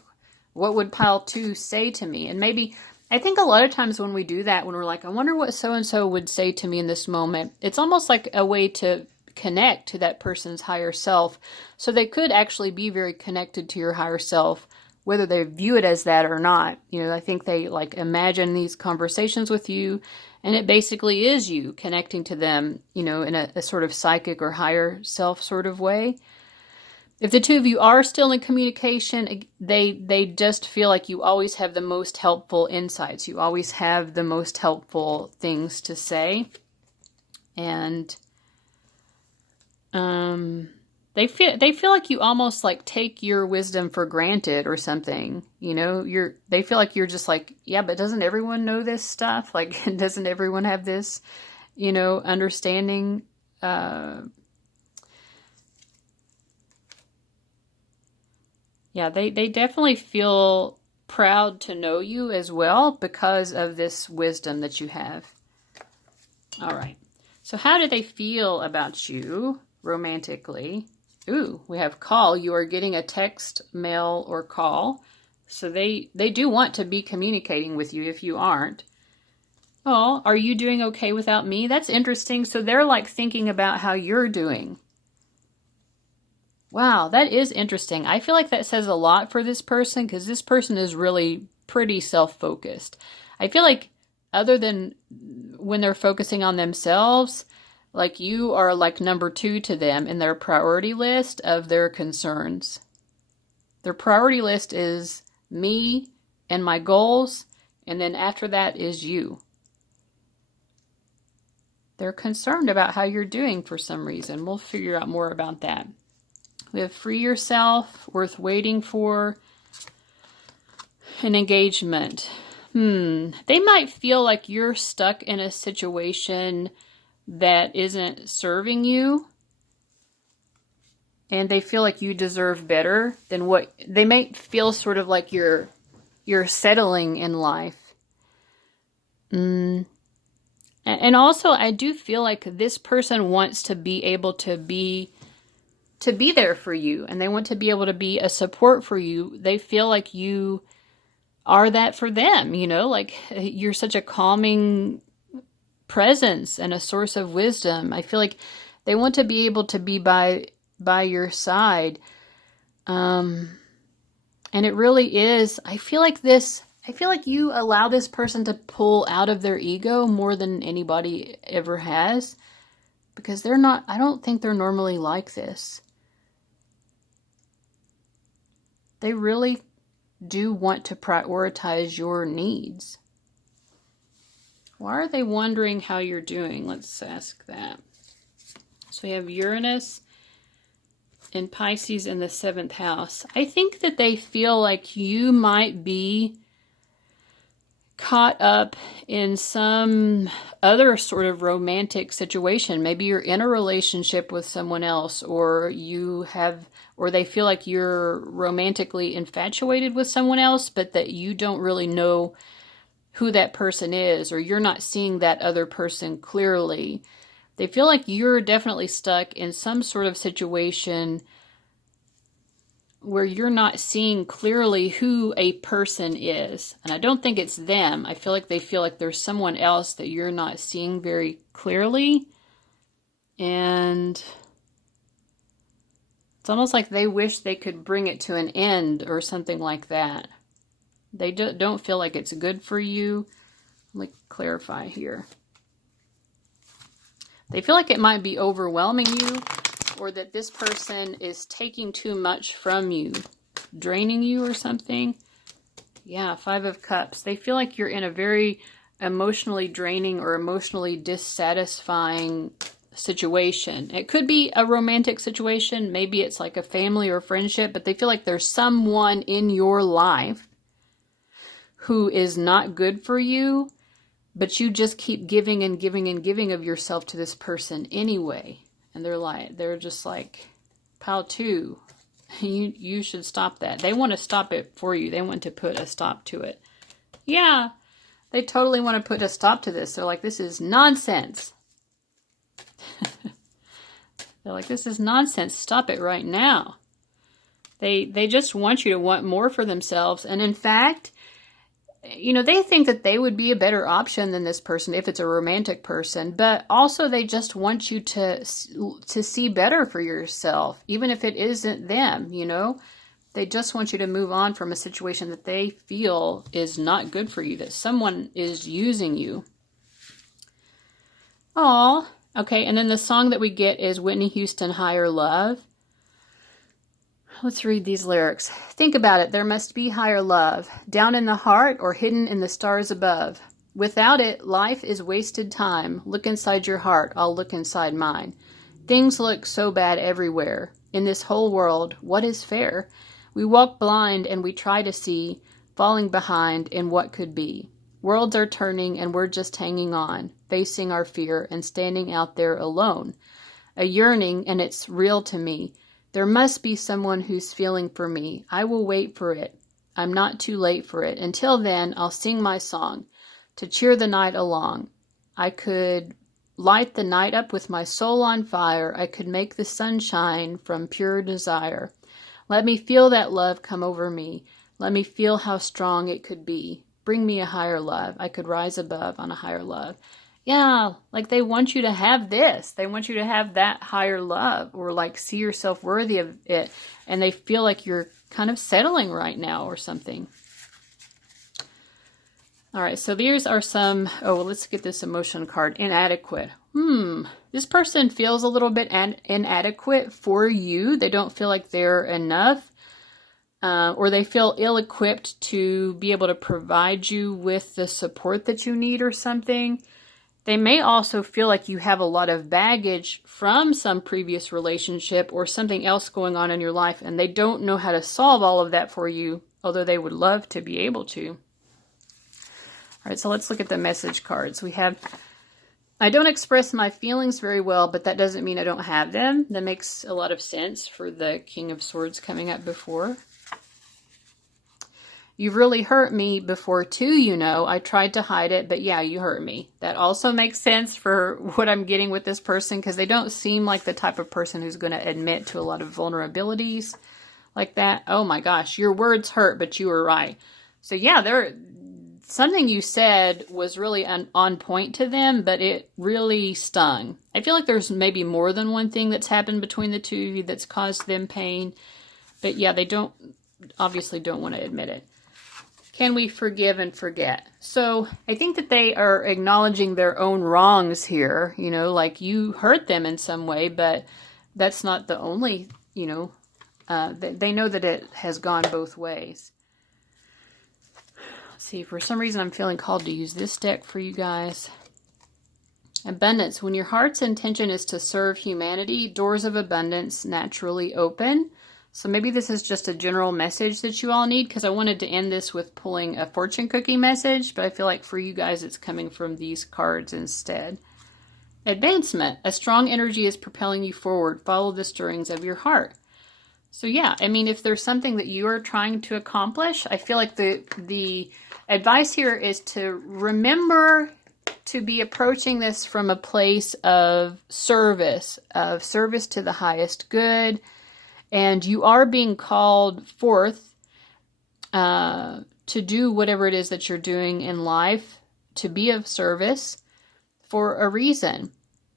what would pile 2 say to me? And maybe, I think a lot of times when we do that, when we're like, I wonder what so-and-so would say to me in this moment, it's almost like a way to connect to that person's higher self. So they could actually be very connected to your higher self, whether they view it as that or not. I think they like imagine these conversations with you, and it basically is you connecting to them, in a sort of psychic or higher self sort of way. If the 2 of you are still in communication, they just feel like you always have the most helpful insights. You always have the most helpful things to say. And they feel like you almost like take your wisdom for granted or something. They feel like you're just like, yeah, but doesn't everyone know this stuff? Like, doesn't everyone have this, understanding? Yeah, they definitely feel proud to know you as well because of this wisdom that you have. All right. So how do they feel about you romantically? Ooh, we have call. You are getting a text, mail, or call. So they do want to be communicating with you if you aren't. Oh, are you doing okay without me? That's interesting. So they're like thinking about how you're doing. Wow, that is interesting. I feel like that says a lot for this person because this person is really pretty self-focused. I feel like other than when they're focusing on themselves, like you are like number 2 to them in their priority list of their concerns. Their priority list is me and my goals, and then after that is you. They're concerned about how you're doing for some reason. We'll figure out more about that. We have free yourself, worth waiting for, an engagement. They might feel like you're stuck in a situation that isn't serving you. and they feel like you deserve better than what they might feel, sort of like you're settling in life. And also, I do feel like this person wants to be able to be there for you, and they want to be able to be a support for you. They feel like you are that for them, you know, like you're such a calming presence and a source of wisdom. I feel like they want to be able to be by your side. And it really is, I feel like you allow this person to pull out of their ego more than anybody ever has, because I don't think they're normally like this. They really do want to prioritize your needs. Why are they wondering how you're doing? Let's ask that. So we have Uranus and Pisces in the 7th house. I think that they feel like you might be caught up in some other sort of romantic situation. Maybe you're in a relationship with someone else, or they feel like you're romantically infatuated with someone else, but that you don't really know who that person is, or you're not seeing that other person clearly. They feel like you're definitely stuck in some sort of situation where you're not seeing clearly who a person is. And I don't think it's them. I feel like they feel like there's someone else that you're not seeing very clearly. And it's almost like they wish they could bring it to an end or something like that. They don't feel like it's good for you. Let me clarify here. They feel like it might be overwhelming you, or that this person is taking too much from you, draining you or something. Yeah, 5 of Cups. They feel like you're in a very emotionally draining or emotionally dissatisfying situation. It could be a romantic situation. Maybe it's like a family or friendship, but they feel like there's someone in your life who is not good for you, but you just keep giving and giving and giving of yourself to this person anyway. And they're just like, pile 2, you should stop that. They want to stop it for you. They want to put a stop to it. Yeah, they totally want to put a stop to this. They're like, this is nonsense. They're like, this is nonsense. Stop it right now. They just want you to want more for themselves. And in fact, you know, they think that they would be a better option than this person if it's a romantic person, but also they just want you to see better for yourself, even if it isn't them, you know. They just want you to move on from a situation that they feel is not good for you, that someone is using you. Aw, okay, and then the song that we get is Whitney Houston, Higher Love. Let's read these lyrics. Think about it. There must be higher love, down in the heart or hidden in the stars above. Without it, life is wasted time. Look inside your heart. I'll look inside mine. Things look so bad everywhere. In this whole world, what is fair? We walk blind and we try to see, falling behind in what could be. Worlds are turning and we're just hanging on, facing our fear and standing out there alone. A yearning, and it's real to me. There must be someone who's feeling for me. I will wait for it. I'm not too late for it. Until then, I'll sing my song to cheer the night along. I could light the night up with my soul on fire. I could make the sun shine from pure desire. Let me feel that love come over me. Let me feel how strong it could be. Bring me a higher love. I could rise above on a higher love. Yeah, like they want you to have this. They want you to have that higher love, or like see yourself worthy of it. And they feel like you're kind of settling right now or something. All right, so these are some, let's get this emotion card. Inadequate. This person feels a little bit inadequate for you. They don't feel like they're enough. Or they feel ill-equipped to be able to provide you with the support that you need or something. They may also feel like you have a lot of baggage from some previous relationship or something else going on in your life, and they don't know how to solve all of that for you, although they would love to be able to. All right, so let's look at the message cards. We have I don't express my feelings very well, but that doesn't mean I don't have them. That makes a lot of sense for the King of Swords coming up before. You've really hurt me before too, you know. I tried to hide it, but yeah, you hurt me. That also makes sense for what I'm getting with this person, because they don't seem like the type of person who's going to admit to a lot of vulnerabilities like that. Oh my gosh, your words hurt, but you were right. So yeah, something you said was really on point to them, but it really stung. I feel like there's maybe more than one thing that's happened between the two of you that's caused them pain. But yeah, they obviously don't want to admit it. Can we forgive and forget? So I think that they are acknowledging their own wrongs here. You know, like you hurt them in some way, but that's not the only, you know, they know that it has gone both ways. Let's see, for some reason I'm feeling called to use this deck for you guys. Abundance. When your heart's intention is to serve humanity, doors of abundance naturally open. So maybe this is just a general message that you all need, because I wanted to end this with pulling a fortune cookie message, but I feel like for you guys it's coming from these cards instead. Advancement. A strong energy is propelling you forward. Follow the stirrings of your heart. So yeah, I mean, if there's something that you are trying to accomplish, I feel like the advice here is to remember to be approaching this from a place of service to the highest good. And you are being called forth to do whatever it is that you're doing in life, to be of service for a reason.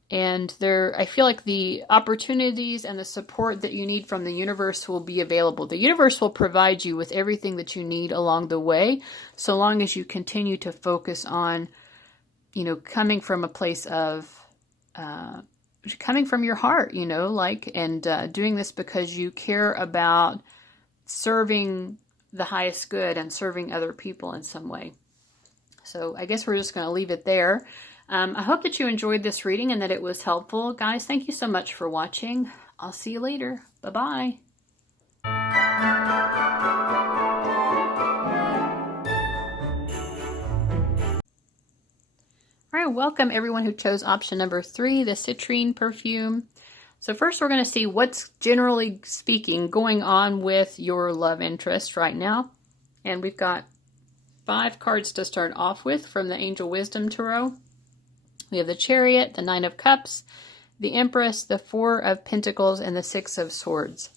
And I feel like the opportunities and the support that you need from the universe will be available. The universe will provide you with everything that you need along the way, so long as you continue to focus on, you know, coming from a place of coming from your heart, you know, like, and doing this because you care about serving the highest good and serving other people in some way. So I guess we're just going to leave it there. I hope that you enjoyed this reading and that it was helpful. Guys, thank you so much for watching. I'll see you later. Bye-bye. All right, welcome everyone who chose option number 3, the citrine perfume. So first we're going to see what's generally speaking going on with your love interest right now. And we've got 5 cards to start off with from the Angel Wisdom Tarot. We have the Chariot, the 9 of Cups, the Empress, the 4 of Pentacles, and the 6 of Swords.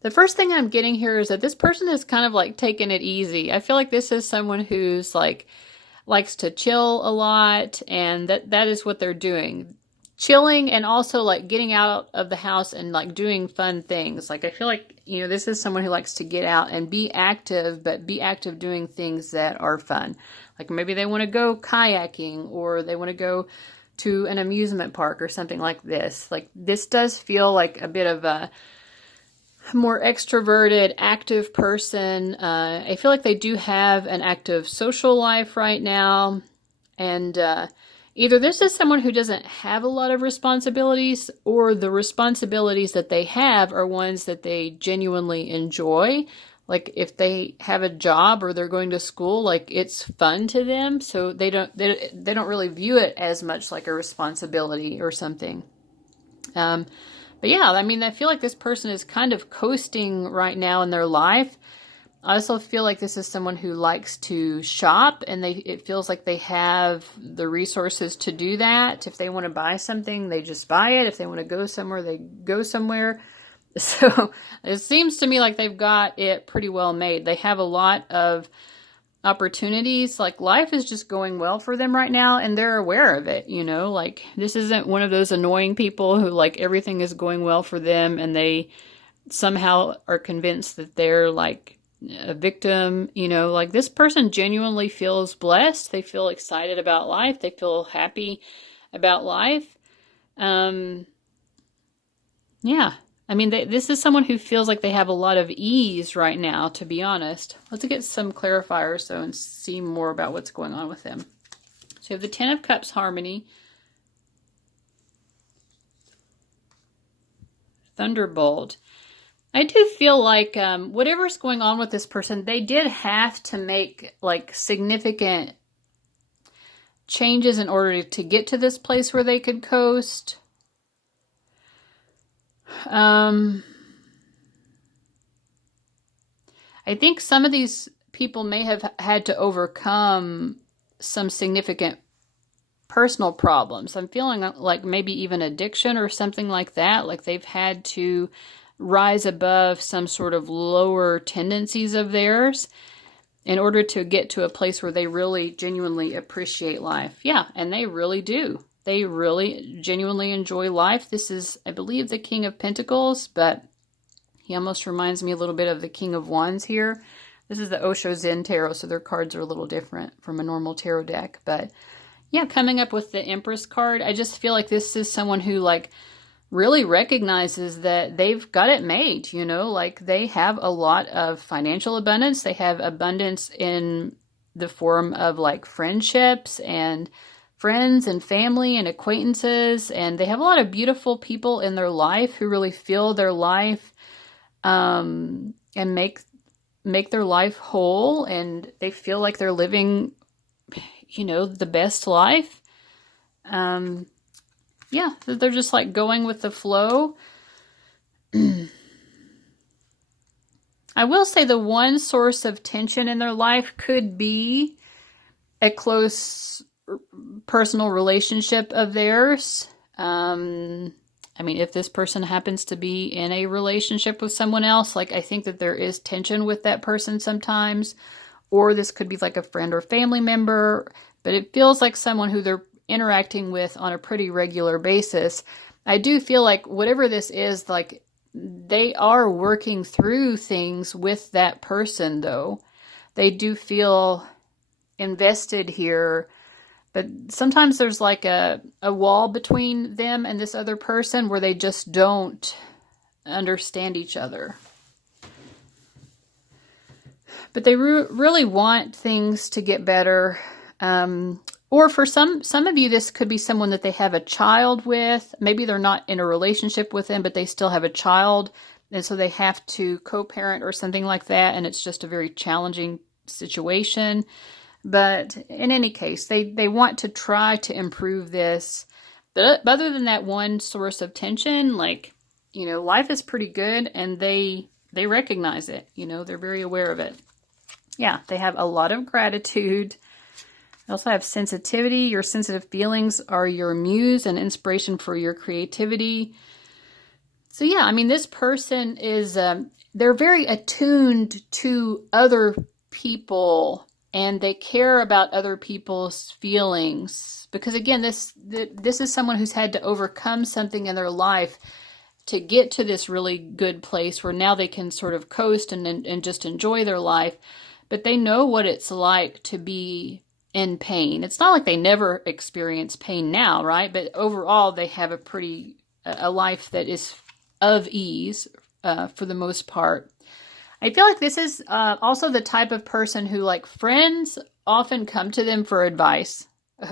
The first thing I'm getting here is that this person is kind of like taking it easy. I feel like this is someone who's like likes to chill a lot, and that is what they're doing. Chilling and also like getting out of the house and like doing fun things. Like I feel like, you know, this is someone who likes to get out and be active, but be active doing things that are fun. Like maybe they want to go kayaking, or they want to go to an amusement park or something like this. Like this does feel like a bit of a more extroverted, active person. I feel like they do have an active social life right now. And either this is someone who doesn't have a lot of responsibilities, or the responsibilities that they have are ones that they genuinely enjoy. Like if they have a job or they're going to school, like it's fun to them. So they don't really view it as much like a responsibility or something. But yeah, I mean, I feel like this person is kind of coasting right now in their life. I also feel like this is someone who likes to shop, and it feels like they have the resources to do that. If they want to buy something, they just buy it. If they want to go somewhere, they go somewhere. So it seems to me like they've got it pretty well made. They have a lot of opportunities. Like life is just going well for them right now, and they're aware of it, you know, like this isn't one of those annoying people who like everything is going well for them and they somehow are convinced that they're like a victim, you know. Like this person genuinely feels blessed. They feel excited about life. They feel happy about life. Yeah. I mean, this is someone who feels like they have a lot of ease right now, to be honest. Let's get some clarifiers, though, and see more about what's going on with them. So you have the 10 of Cups, Harmony. Thunderbolt. I do feel like whatever's going on with this person, they did have to make like significant changes in order to get to this place where they could coast. I think some of these people may have had to overcome some significant personal problems. I'm feeling like maybe even addiction or something like that. Like they've had to rise above some sort of lower tendencies of theirs in order to get to a place where they really genuinely appreciate life. Yeah, and they really do. They really genuinely enjoy life. This is, I believe, the King of Pentacles, but he almost reminds me a little bit of the King of Wands here. This is the Osho Zen Tarot, so their cards are a little different from a normal tarot deck. But yeah, coming up with the Empress card, I just feel like this is someone who like really recognizes that they've got it made, you know, like they have a lot of financial abundance. They have abundance in the form of like friendships and friends and family and acquaintances. And they have a lot of beautiful people in their life who really feel their life and make their life whole. And they feel like they're living, you know, the best life. Yeah, they're just like going with the flow. I will say the one source of tension in their life could be a close personal relationship of theirs. I mean, if this person happens to be in a relationship with someone else, like I think that there is tension with that person sometimes. Or this could be like a friend or family member, but it feels like someone who they're interacting with on a pretty regular basis. I do feel like whatever this is, like they are working through things with that person though. They do feel invested here, but sometimes there's like a wall between them and this other person where they just don't understand each other. But they really want things to get better. Or for some of you, this could be someone that they have a child with. Maybe they're not in a relationship with them, but they still have a child. And so they have to co-parent or something like that. And it's just a very challenging situation. But in any case, they want to try to improve this. But other than that one source of tension, like, you know, life is pretty good and they recognize it. You know, they're very aware of it. Yeah, they have a lot of gratitude. They also have sensitivity. Your sensitive feelings are your muse and inspiration for your creativity. So yeah, I mean, this person is, they're very attuned to other people and they care about other people's feelings. Because again, this is someone who's had to overcome something in their life to get to this really good place where now they can sort of coast and just enjoy their life. But they know what it's like to be in pain. It's not like they never experience pain now, right? But overall, they have a life that is of ease for the most part. I feel like this is also the type of person who, like, friends often come to them for advice.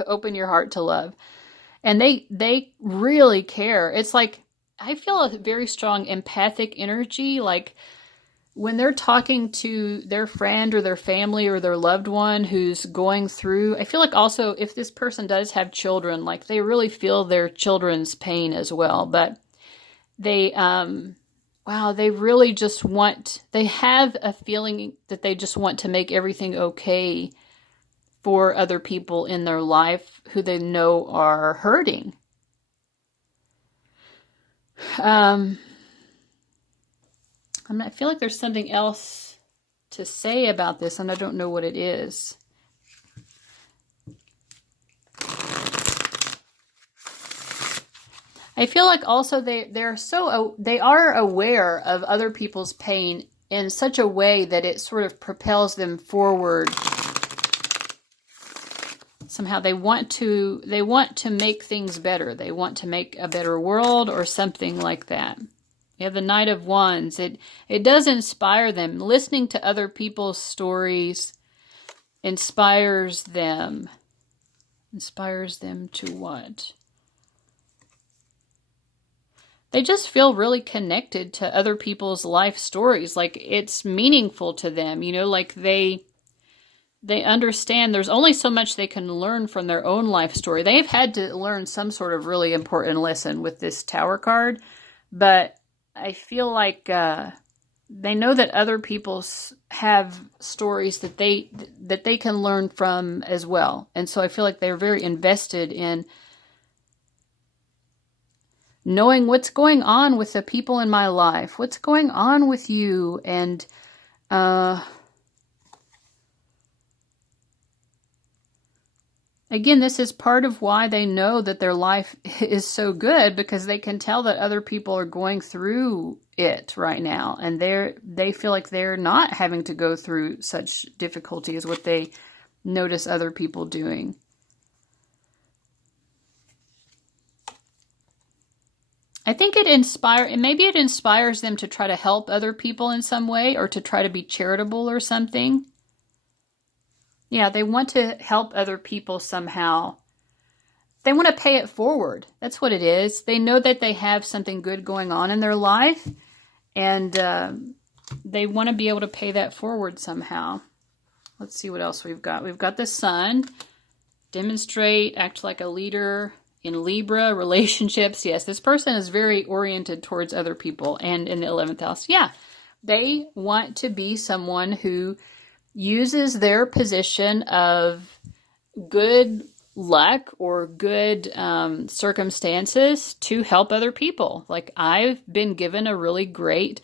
Open your heart to love. And they really care. It's like, I feel a very strong empathic energy, like, when they're talking to their friend or their family or their loved one who's going through, I feel like also if this person does have children, like they really feel their children's pain as well. But they, they really just they have a feeling that they just want to make everything okay for other people in their life who they know are hurting. I feel like there's something else to say about this, and I don't know what it is. I feel like also they are aware of other people's pain in such a way that it sort of propels them forward. Somehow they want to make things better. They want to make a better world or something like that. You have the Knight of Wands. It does inspire them. Listening to other people's stories inspires them. Inspires them to what? They just feel really connected to other people's life stories. Like it's meaningful to them. You know, like they they understand there's only so much they can learn from their own life story. They've had to learn some sort of really important lesson with this Tower card, but I feel like they know that other people have stories that they can learn from as well. And so I feel like they're very invested in knowing what's going on with the people in my life, what's going on with you, and again, this is part of why they know that their life is so good, because they can tell that other people are going through it right now, and they feel like they're not having to go through such difficulty as what they notice other people doing. I think it inspires them to try to help other people in some way, or to try to be charitable or something. Yeah, they want to help other people somehow. They want to pay it forward. That's what it is. They know that they have something good going on in their life, and they want to be able to pay that forward somehow. Let's see what else we've got. We've got the Sun. Demonstrate, act like a leader. In Libra, relationships. Yes, this person is very oriented towards other people. And in the 11th house, yeah, they want to be someone who uses their position of good luck or good circumstances to help other people. Like, I've been given a really great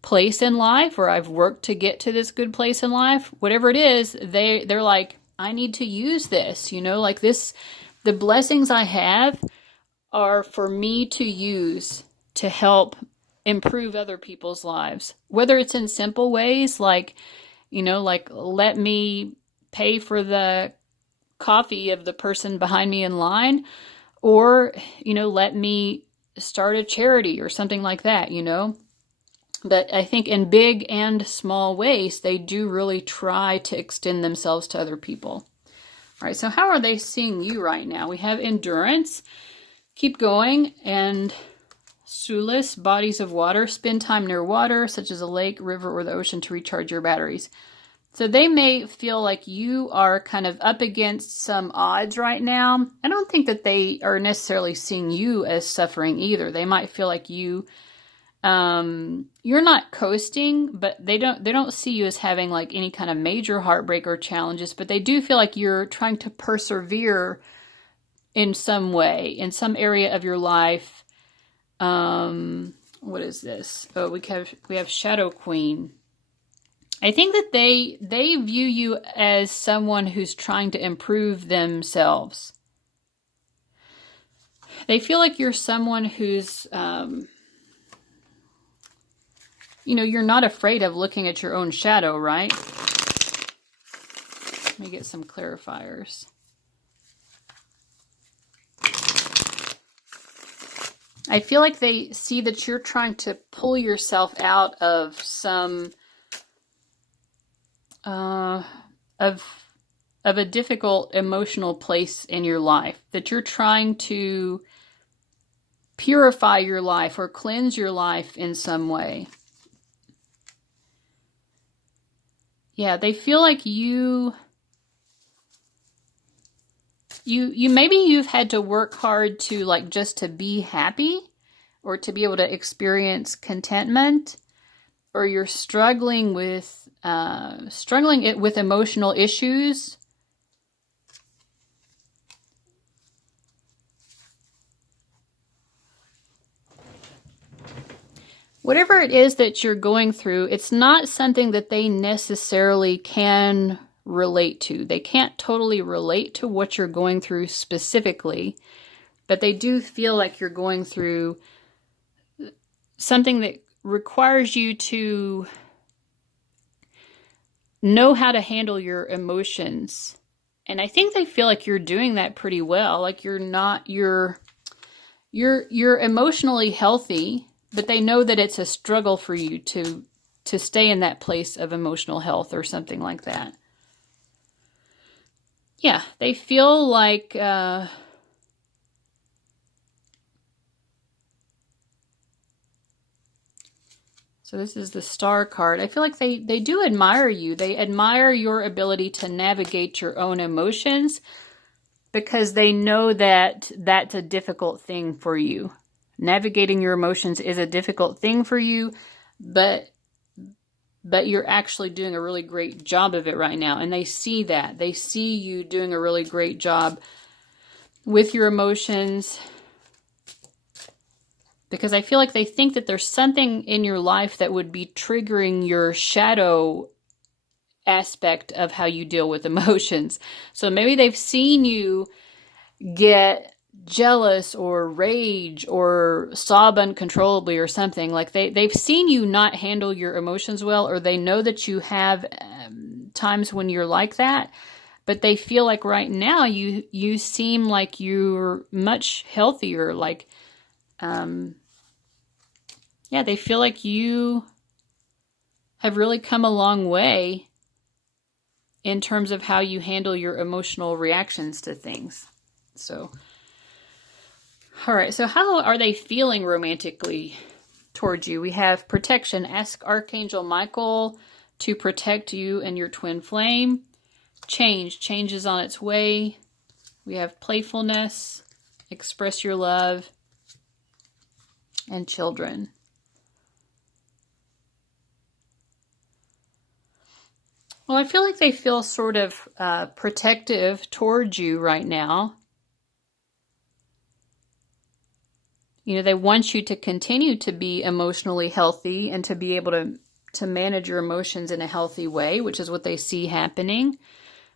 place in life, or I've worked to get to this good place in life. Whatever it is, they're like, I need to use this, like this. The blessings I have are for me to use to help improve other people's lives. Whether it's in simple ways, like, like let me pay for the coffee of the person behind me in line, or, let me start a charity or something like that, But I think in big and small ways, they do really try to extend themselves to other people. All right, so how are they seeing you right now? We have endurance, keep going, and solace, bodies of water, spend time near water, such as a lake, river, or the ocean to recharge your batteries. So they may feel like you are kind of up against some odds right now. I don't think that they are necessarily seeing you as suffering either. They might feel like you're not coasting, but they don't see you as having like any kind of major heartbreak or challenges, but they do feel like you're trying to persevere in some way, in some area of your life. What is this? Oh, we have Shadow Queen. I think that they view you as someone who's trying to improve themselves. They feel like you're someone who's you're not afraid of looking at your own shadow, right? Let me get some clarifiers. I feel like they see that you're trying to pull yourself out of some of a difficult emotional place in your life, that you're trying to purify your life or cleanse your life in some way. Yeah, they feel like you maybe you've had to work hard to like just to be happy or to be able to experience contentment, or you're struggling with emotional issues. Whatever it is that you're going through, it's not something that they necessarily can relate to. They can't totally relate to what you're going through specifically, but they do feel like you're going through something that requires you to know how to handle your emotions. And I think they feel like you're doing that pretty well. Like you're emotionally healthy, but they know that it's a struggle for you to stay in that place of emotional health or something like that. Yeah, they feel like So this is the Star card. I feel like they do admire you. They admire your ability to navigate your own emotions because they know that that's a difficult thing for you. Navigating your emotions is a difficult thing for you, but you're actually doing a really great job of it right now. And they see that. They see you doing a really great job with your emotions, because I feel like they think that there's something in your life that would be triggering your shadow aspect of how you deal with emotions. So maybe they've seen you get jealous or rage or sob uncontrollably or something. Like they've seen you not handle your emotions well, or they know that you have times when you're like that. But they feel like right now you seem like you're much healthier. Like, yeah, they feel like you have really come a long way in terms of how you handle your emotional reactions to things. So, all right. So how are they feeling romantically towards you? We have protection. Ask Archangel Michael to protect you and your twin flame. Change is on its way. We have playfulness, express your love, and children. Well, I feel like they feel sort of protective towards you right now. You know, they want you to continue to be emotionally healthy and to be able to manage your emotions in a healthy way, which is what they see happening.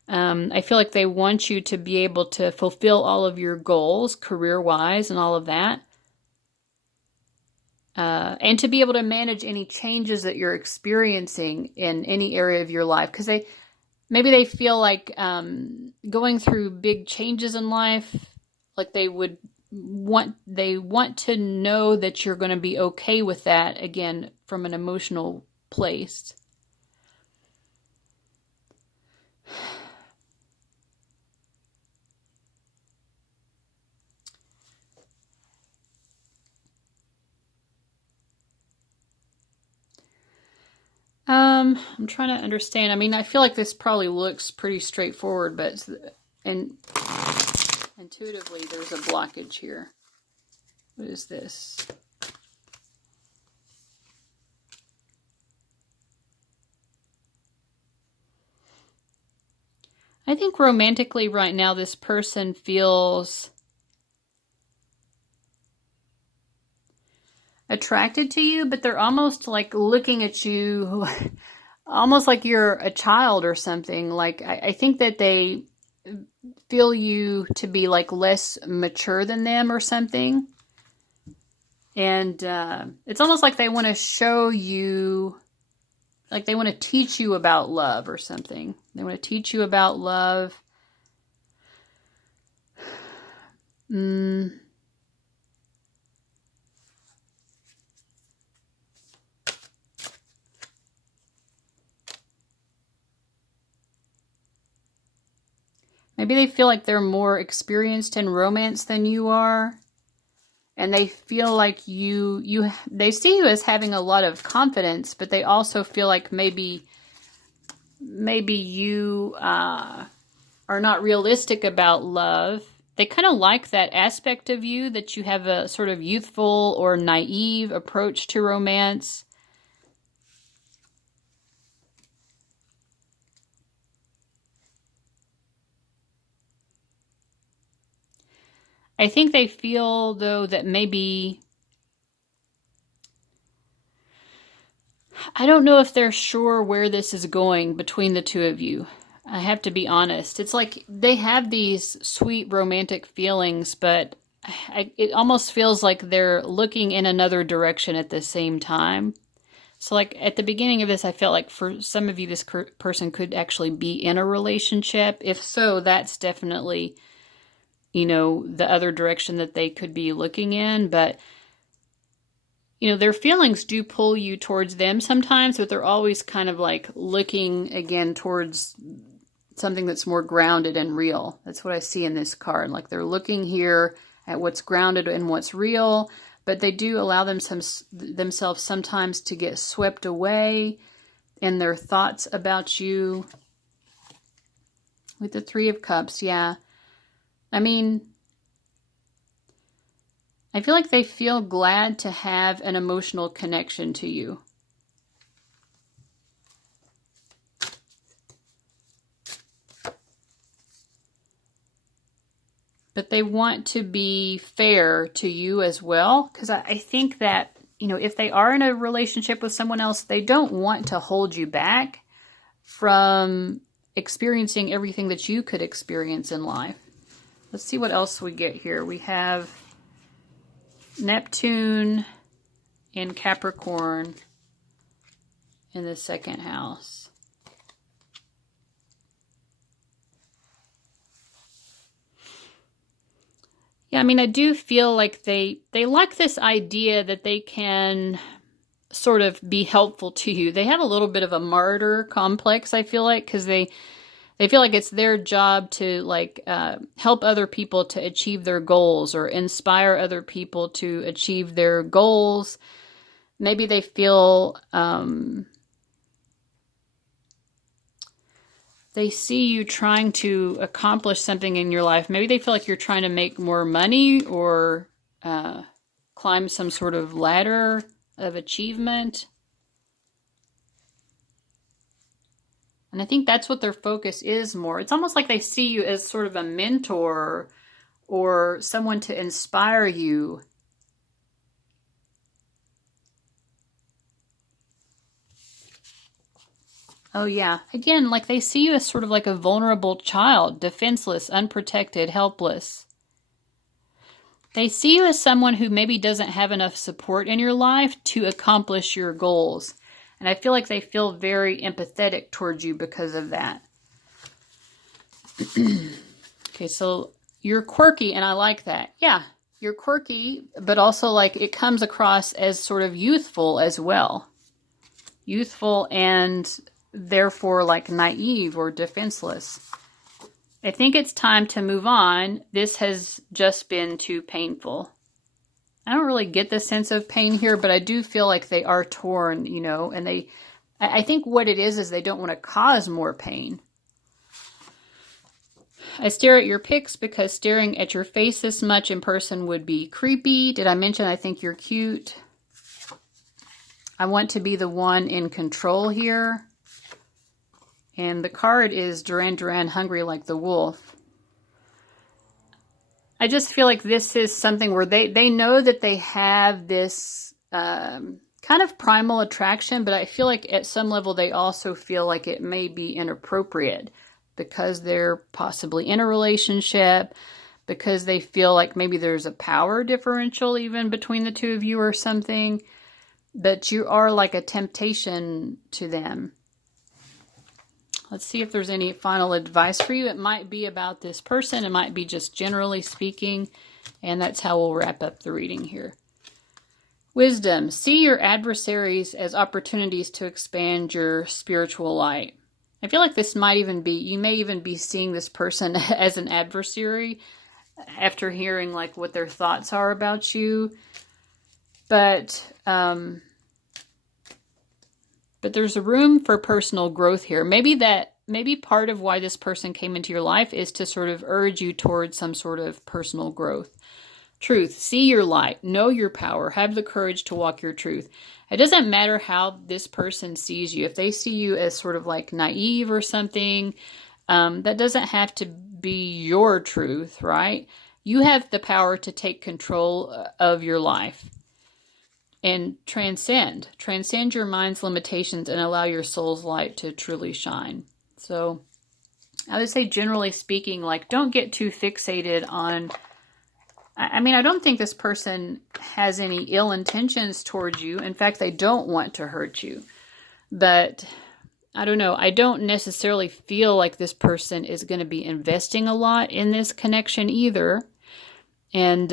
I feel like they want you to be able to fulfill all of your goals, career-wise and all of that. And to be able to manage any changes that you're experiencing in any area of your life. Because maybe they feel like going through big changes in life, like they want to know that you're going to be okay with that, again, from an emotional place. I'm trying to understand. I mean, I feel like this probably looks pretty straightforward, but intuitively there's a blockage here. What is this? I think romantically right now this person feels attracted to you, but they're almost like looking at you almost like you're a child or something. Like I think that they feel you to be like less mature than them or something. And it's almost like they want to show you, like they want to teach you about love or something. They want to teach you about love. Maybe they feel like they're more experienced in romance than you are. And they feel like they see you as having a lot of confidence, but they also feel like maybe you are not realistic about love. They kind of like that aspect of you, that you have a sort of youthful or naive approach to romance. I think they feel, though, that maybe, I don't know if they're sure where this is going between the two of you. I have to be honest. It's like they have these sweet romantic feelings, but it almost feels like they're looking in another direction at the same time. So like at the beginning of this, I felt like for some of you, this person could actually be in a relationship. If so, that's definitely, the other direction that they could be looking in. But, their feelings do pull you towards them sometimes, but they're always kind of like looking again towards something that's more grounded and real. That's what I see in this card. Like they're looking here at what's grounded and what's real, but they do allow themselves sometimes to get swept away in their thoughts about you. With the Three of Cups, yeah. I mean, I feel like they feel glad to have an emotional connection to you. But they want to be fair to you as well. Because I think that, you know, if they are in a relationship with someone else, they don't want to hold you back from experiencing everything that you could experience in life. Let's see what else we get here. We have Neptune and Capricorn in the second house. Yeah, I mean, I do feel like they like this idea that they can sort of be helpful to you. They have a little bit of a martyr complex, I feel like, because they feel like it's their job to like help other people to achieve their goals or inspire other people to achieve their goals. Maybe they feel they see you trying to accomplish something in your life. Maybe they feel like you're trying to make more money or climb some sort of ladder of achievement. And I think that's what their focus is more. It's almost like they see you as sort of a mentor or someone to inspire you. Oh, yeah. Again, like they see you as sort of like a vulnerable child, defenseless, unprotected, helpless. They see you as someone who maybe doesn't have enough support in your life to accomplish your goals. And I feel like they feel very empathetic towards you because of that. Okay, so you're quirky, and I like that. Yeah, you're quirky, but also like it comes across as sort of youthful as well. Youthful and therefore like naive or defenseless. I think it's time to move on. This has just been too painful. I don't really get the sense of pain here, but I do feel like they are torn, you know, and I think what it is they don't want to cause more pain. I stare at your pics because staring at your face this much in person would be creepy. Did I mention I think you're cute? I want to be the one in control here. And the card is Duran Duran, hungry like the wolf. I just feel like this is something where they know that they have this kind of primal attraction, but I feel like at some level they also feel like it may be inappropriate because they're possibly in a relationship, because they feel like maybe there's a power differential even between the two of you or something, but you are like a temptation to them. Let's see if there's any final advice for you. It might be about this person. It might be just generally speaking. And that's how we'll wrap up the reading here. Wisdom. See your adversaries as opportunities to expand your spiritual light. I feel like this might even be, you may even be seeing this person as an adversary after hearing like what their thoughts are about you. But there's a room for personal growth here. Maybe part of why this person came into your life is to sort of urge you towards some sort of personal growth. Truth. See your light. Know your power. Have the courage to walk your truth. It doesn't matter how this person sees you. If they see you as sort of like naive or something, that doesn't have to be your truth, right? You have the power to take control of your life. And transcend your mind's limitations and allow your soul's light to truly shine. So I would say generally speaking, like don't get too fixated on, I mean, I don't think this person has any ill intentions towards you. In fact, they don't want to hurt you. But I don't know. I don't necessarily feel like this person is going to be investing a lot in this connection either. And,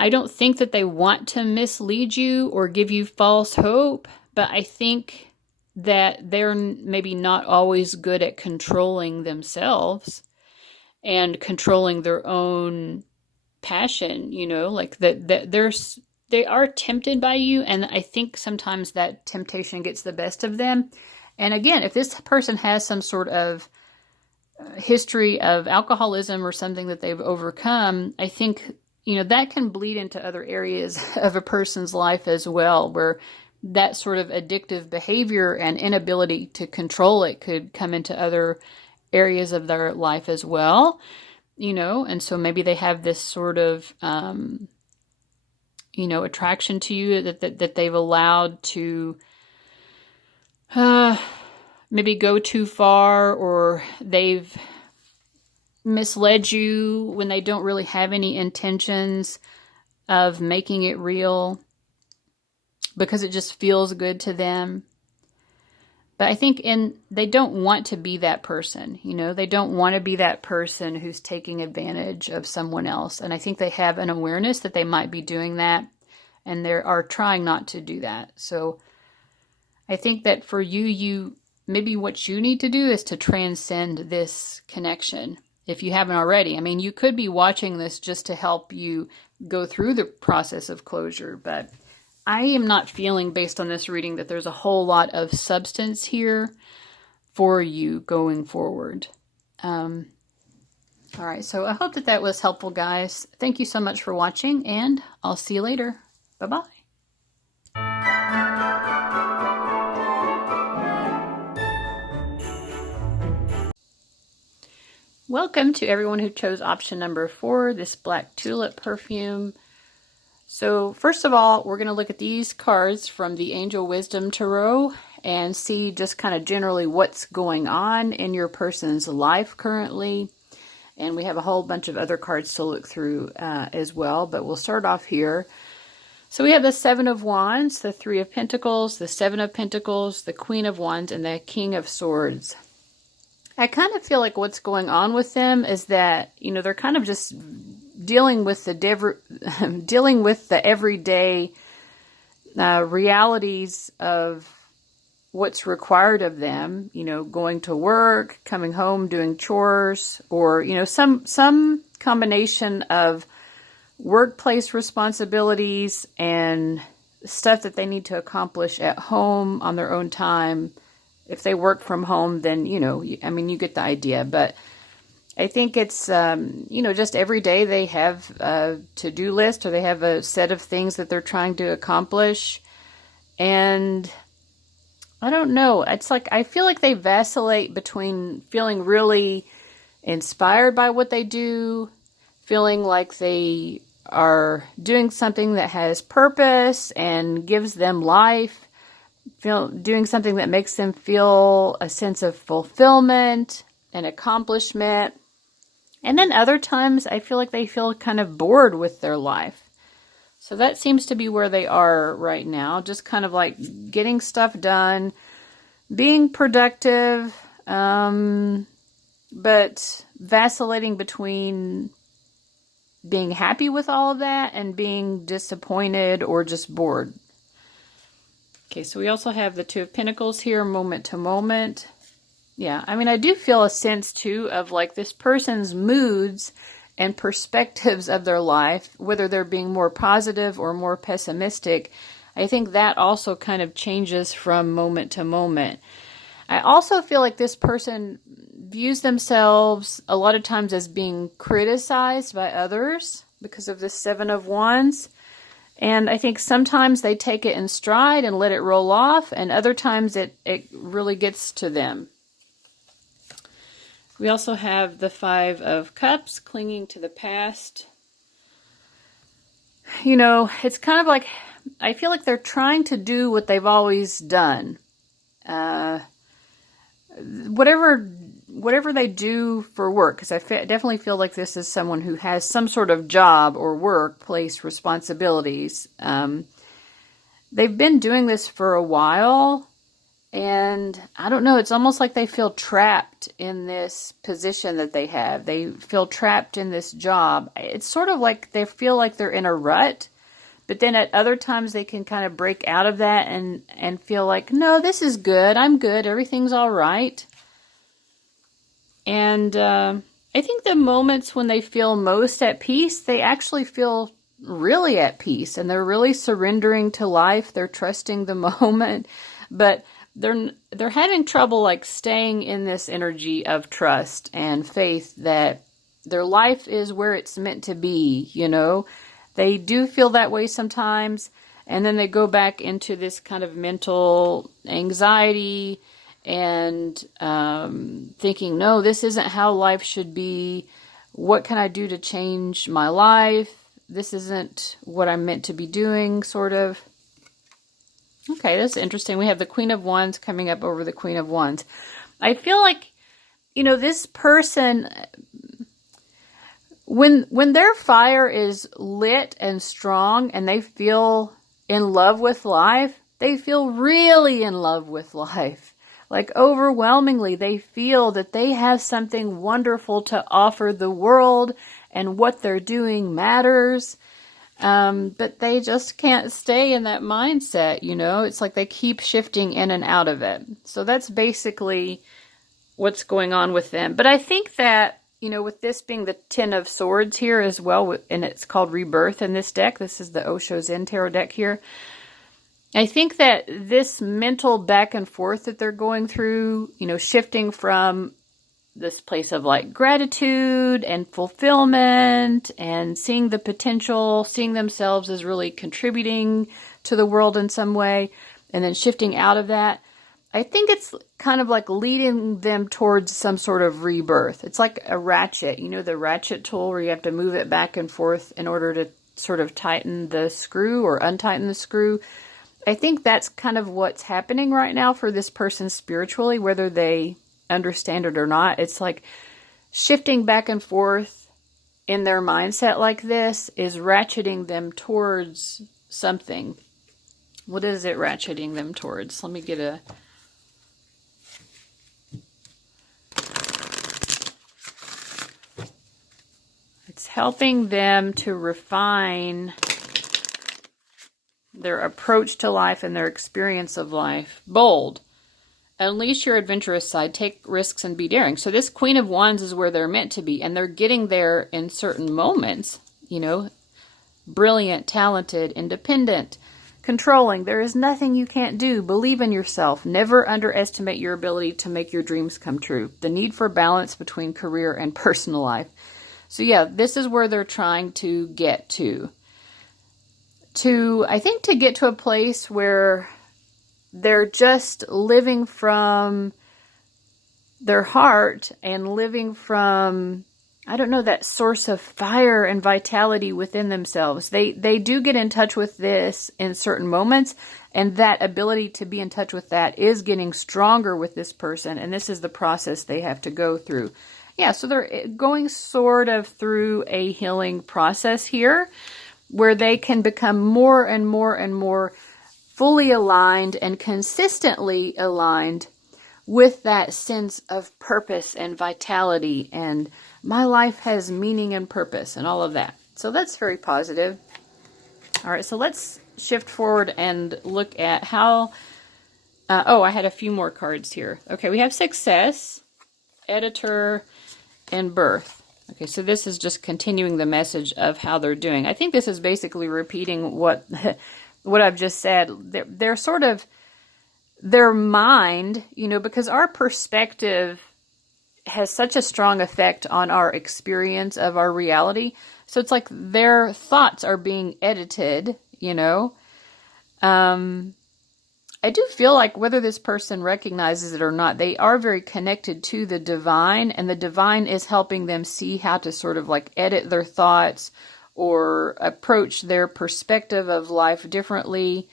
I don't think that they want to mislead you or give you false hope, but I think that they're maybe not always good at controlling themselves and controlling their own passion, you know, like that they are tempted by you, and I think sometimes that temptation gets the best of them. And again, if this person has some sort of history of alcoholism or something that they've overcome, I think, you know, that can bleed into other areas of a person's life as well, where that sort of addictive behavior and inability to control it could come into other areas of their life as well, you know, and so maybe they have this sort of, you know, attraction to you that they've allowed to maybe go too far, or they've misled you when they don't really have any intentions of making it real because it just feels good to them. But I think they don't want to be that person, you know, they don't want to be that person who's taking advantage of someone else. And I think they have an awareness that they might be doing that, and they are trying not to do that. So I think that for you, maybe what you need to do is to transcend this connection if you haven't already. I mean, you could be watching this just to help you go through the process of closure, but I am not feeling, based on this reading, that there's a whole lot of substance here for you going forward. All right, so I hope that was helpful, guys. Thank you so much for watching, and I'll see you later. Bye-bye. Welcome to everyone who chose option number 4, this Black Tulip perfume. So first of all, we're going to look at these cards from the Angel Wisdom Tarot and see just kind of generally what's going on in your person's life currently. And we have a whole bunch of other cards to look through as well, but we'll start off here. So we have the Seven of Wands, the Three of Pentacles, the Seven of Pentacles, the Queen of Wands, and the King of Swords. I kind of feel like what's going on with them is that, you know, they're kind of just dealing with the everyday realities of what's required of them, you know, going to work, coming home, doing chores, or, you know, some combination of workplace responsibilities and stuff that they need to accomplish at home on their own time. If they work from home, then, you know, I mean, you get the idea. But I think it's, you know, just every day they have a to-do list, or they have a set of things that they're trying to accomplish. And I don't know. It's like, I feel like they vacillate between feeling really inspired by what they do, feeling like they are doing something that has purpose and gives them life, doing something that makes them feel a sense of fulfillment and accomplishment. And then other times I feel like they feel kind of bored with their life. So that seems to be where they are right now, just kind of like getting stuff done, being productive, but vacillating between being happy with all of that and being disappointed or just bored. Okay, so we also have the Two of Pentacles here, moment to moment. Yeah, I mean, I do feel a sense, too, of like this person's moods and perspectives of their life, whether they're being more positive or more pessimistic. I think that also kind of changes from moment to moment. I also feel like this person views themselves a lot of times as being criticized by others because of the Seven of Wands. And I think sometimes they take it in stride and let it roll off, and other times it really gets to them. We also have the Five of Cups, clinging to the past. You know, it's kind of like, I feel like they're trying to do what they've always done. Whatever they do for work, because I definitely feel like this is someone who has some sort of job or workplace responsibilities. They've been doing this for a while, and I don't know, it's almost like they feel trapped in this position that they have. They feel trapped in this job. It's sort of like they feel like they're in a rut, but then at other times they can kind of break out of that and feel like, no, this is good. I'm good. Everything's all right. And I think the moments when they feel most at peace, they actually feel really at peace and they're really surrendering to life. They're trusting the moment, but they're having trouble like staying in this energy of trust and faith that their life is where it's meant to be, you know. They do feel that way sometimes, and then they go back into this kind of mental anxiety and thinking, no, this isn't how life should be. What can I do to change my life? This isn't what I'm meant to be doing, sort of. Okay, that's interesting. We have the Queen of Wands coming up over the Queen of Wands. I feel like, you know, this person, when their fire is lit and strong and they feel in love with life, they feel really in love with life. Like overwhelmingly, they feel that they have something wonderful to offer the world and what they're doing matters. But they just can't stay in that mindset, you know? It's like they keep shifting in and out of it. So that's basically what's going on with them. But I think that, you know, with this being the Ten of Swords here as well, and it's called Rebirth in this deck. This is the Osho Zen Tarot deck here. I think that this mental back and forth that they're going through, you know, shifting from this place of like gratitude and fulfillment and seeing the potential, seeing themselves as really contributing to the world in some way, and then shifting out of that, I think it's kind of like leading them towards some sort of rebirth. It's like a ratchet, you know, the ratchet tool where you have to move it back and forth in order to sort of tighten the screw or untighten the screw. I think that's kind of what's happening right now for this person spiritually, whether they understand it or not. It's like shifting back and forth in their mindset like this is ratcheting them towards something. What is it ratcheting them towards? Let me get a... It's helping them to refine their approach to life and their experience of life. Bold. Unleash your adventurous side. Take risks and be daring. So this Queen of Wands is where they're meant to be. And they're getting there in certain moments. You know, brilliant, talented, independent, controlling. There is nothing you can't do. Believe in yourself. Never underestimate your ability to make your dreams come true. The need for balance between career and personal life. So yeah, this is where they're trying to get to. I think to get to a place where they're just living from their heart and living from, I don't know, that source of fire and vitality within themselves. They do get in touch with this in certain moments, and that ability to be in touch with that is getting stronger with this person, and this is the process they have to go through. Yeah, so they're going sort of through a healing process here, where they can become more and more and more fully aligned and consistently aligned with that sense of purpose and vitality and my life has meaning and purpose and all of that. So that's very positive. All right, so let's shift forward and look at how... I had a few more cards here. Okay, we have Success, Editor, and Birth. Okay, so this is just continuing the message of how they're doing. I think this is basically repeating what I've just said. They're sort of, their mind, you know, because our perspective has such a strong effect on our experience of our reality. So it's like their thoughts are being edited, you know. I do feel like whether this person recognizes it or not, they are very connected to the divine, and the divine is helping them see how to sort of like edit their thoughts or approach their perspective of life differently.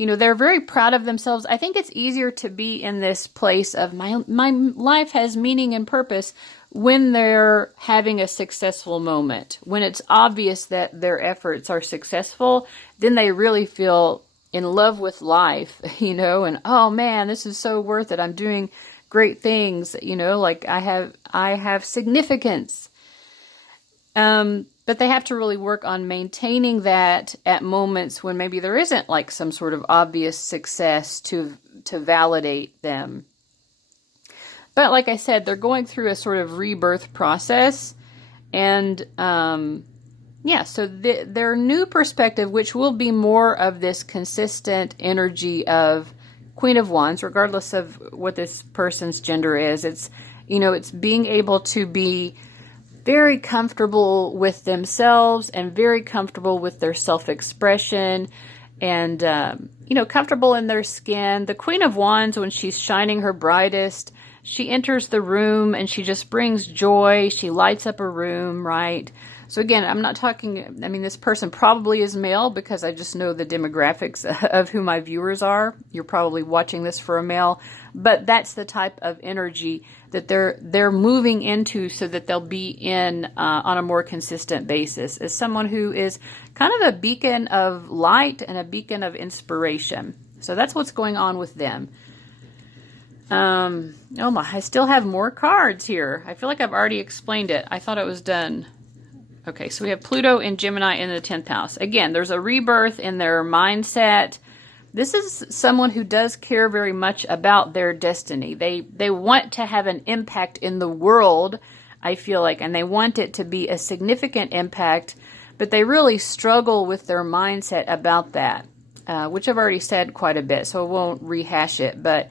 You know, they're very proud of themselves. I think it's easier to be in this place of my life has meaning and purpose when they're having a successful moment. When it's obvious that their efforts are successful, then they really feel in love with life, you know, and oh man, this is so worth it. I'm doing great things, you know, like I have significance. But they have to really work on maintaining that at moments when maybe there isn't like some sort of obvious success to validate them. But like I said, they're going through a sort of rebirth process. And yeah, so their new perspective, which will be more of this consistent energy of Queen of Wands, regardless of what this person's gender is. It's, it's being able to be very comfortable with themselves and very comfortable with their self-expression and, comfortable in their skin. The Queen of Wands, when she's shining her brightest, she enters the room and she just brings joy. She lights up a room, right? So again, I'm not talking, this person probably is male because I just know the demographics of who my viewers are. You're probably watching this for a male, but that's the type of energy that they're moving into so that they'll be in on a more consistent basis as someone who is kind of a beacon of light and a beacon of inspiration. So that's what's going on with them. Oh my, I still have more cards here. I feel like I've already explained it. I thought it was done. Okay, so we have Pluto and Gemini in the 10th house. Again, there's a rebirth in their mindset. This is someone who does care very much about their destiny. They want to have an impact in the world, I feel like, and they want it to be a significant impact, but they really struggle with their mindset about that, which I've already said quite a bit, so I won't rehash it, but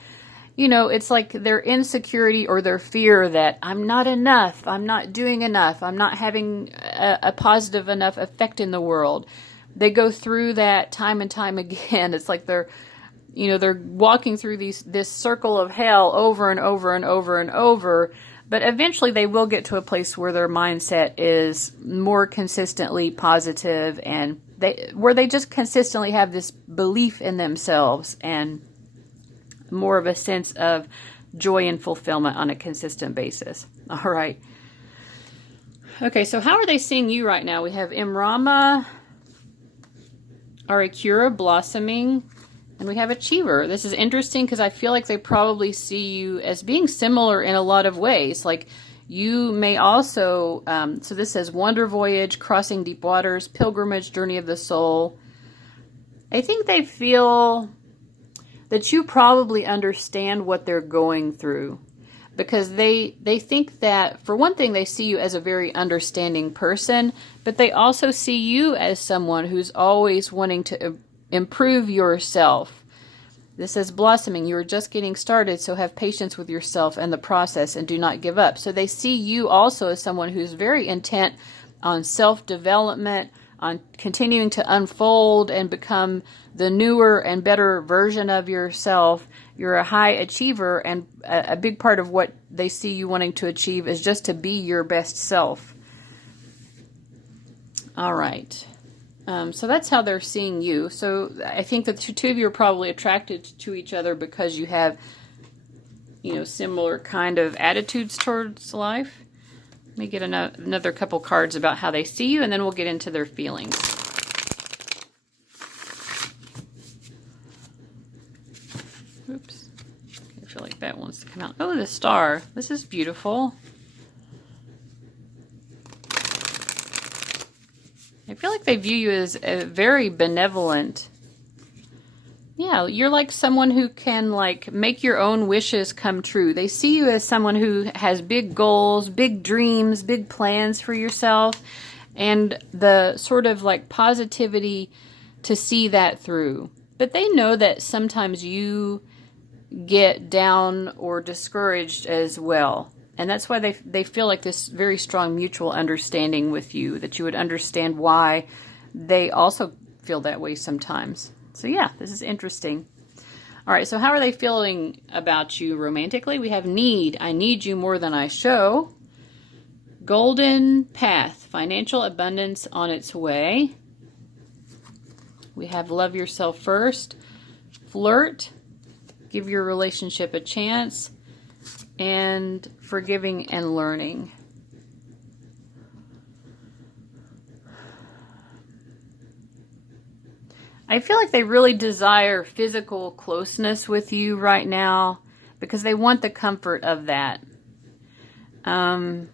it's like their insecurity or their fear that I'm not enough, I'm not doing enough, I'm not having a positive enough effect in the world. They go through that time and time again. It's like they're walking through this circle of hell over and over and over and over. But eventually they will get to a place where their mindset is more consistently positive and where they just consistently have this belief in themselves and more of a sense of joy and fulfillment on a consistent basis. All right. Okay, so how are they seeing you right now? We have Imrama, Arikura, blossoming, and we have Achiever. This is interesting because I feel like they probably see you as being similar in a lot of ways. Like you may also, so this says Wonder Voyage, Crossing Deep Waters, Pilgrimage, Journey of the Soul. I think they feel that you probably understand what they're going through because they think that, for one thing, they see you as a very understanding person, but they also see you as someone who's always wanting to improve yourself. This says blossoming. You are just getting started, so have patience with yourself and the process and do not give up. So they see you also as someone who's very intent on self-development, on continuing to unfold and become the newer and better version of yourself. You're a high achiever, and a big part of what they see you wanting to achieve is just to be your best self. All right. So that's how they're seeing you. So I think that the two of you are probably attracted to each other because you have, similar kind of attitudes towards life. Let me get another couple cards about how they see you, and then we'll get into their feelings. Oops. I feel like that wants to come out. Oh, the star. This is beautiful. I feel like they view you as a very benevolent. Yeah, you're like someone who can make your own wishes come true. They see you as someone who has big goals, big dreams, big plans for yourself, and the sort of positivity to see that through. But they know that sometimes you get down or discouraged as well. And that's why they feel like this very strong mutual understanding with you, that you would understand why they also feel that way sometimes. So yeah, this is interesting. All right, so how are they feeling about you romantically? We have need. I need you more than I show. Golden path. Financial abundance on its way. We have love yourself first. Flirt. Give your relationship a chance. And forgiving and learning. I feel like they really desire physical closeness with you right now because they want the comfort of that. They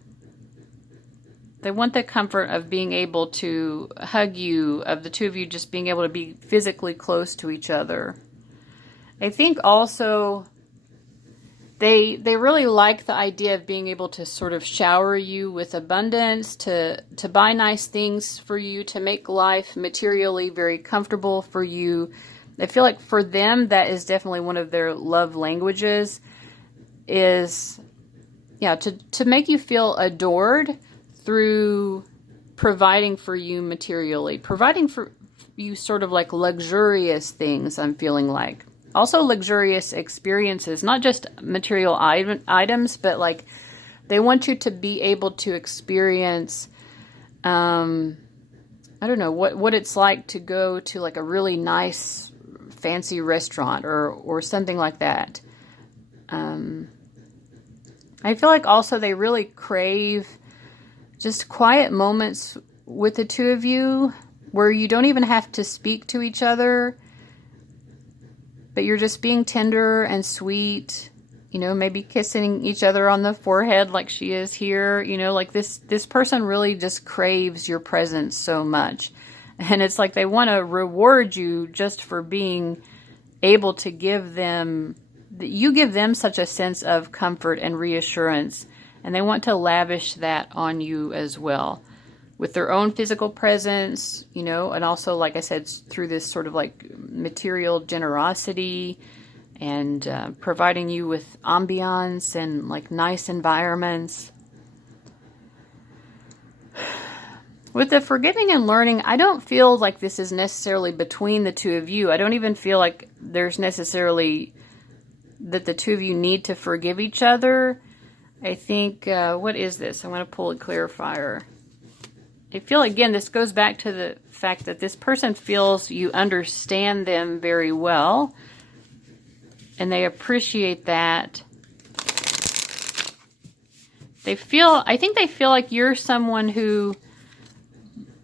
want the comfort of being able to hug you, of the two of you just being able to be physically close to each other. I think also They really like the idea of being able to sort of shower you with abundance, to buy nice things for you, to make life materially very comfortable for you. I feel like for them, that is definitely one of their love languages, is, yeah, to make you feel adored through providing for you materially, providing for you sort of like luxurious things, I'm feeling like. Also luxurious experiences, not just material items, but like they want you to be able to experience, I don't know, what it's like to go to like a really nice, fancy restaurant or something like that. I feel like also they really crave just quiet moments with the two of you where you don't even have to speak to each other, but you're just being tender and sweet, you know, maybe kissing each other on the forehead like she is here, you know, like this person really just craves your presence so much. And it's like they want to reward you just for being able to give them, you give them such a sense of comfort and reassurance, and they want to lavish that on you as well, with their own physical presence, you know, and also, like I said, through this sort of like material generosity and providing you with ambiance and like nice environments. With the forgiving and learning, I don't feel like this is necessarily between the two of you. I don't even feel like there's necessarily that the two of you need to forgive each other. I think, what is this? I want to pull a clarifier. I feel, again, this goes back to the fact that this person feels you understand them very well, and they appreciate that. I think they feel like you're someone who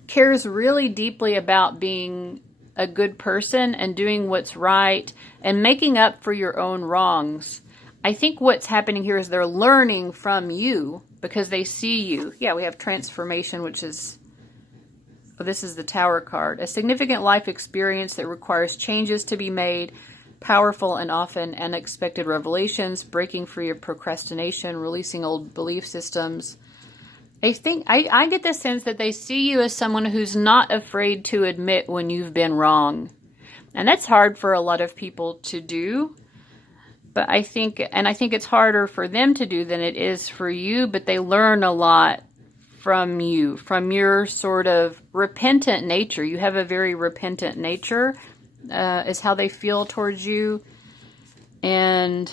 cares really deeply about being a good person and doing what's right and making up for your own wrongs. I think what's happening here is they're learning from you because they see you. Yeah, we have transformation, which is, oh, this is the Tower card. A significant life experience that requires changes to be made, powerful and often unexpected revelations, breaking free of procrastination, releasing old belief systems. I think I get the sense that they see you as someone who's not afraid to admit when you've been wrong. And that's hard for a lot of people to do. But I think it's harder for them to do than it is for you, but they learn a lot from you, from your sort of repentant nature. You have a very repentant nature, is how they feel towards you. And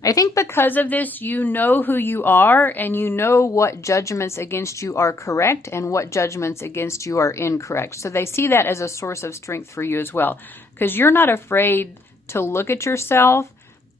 I think because of this, you know who you are and you know what judgments against you are correct and what judgments against you are incorrect. So they see that as a source of strength for you as well, because you're not afraid to look at yourself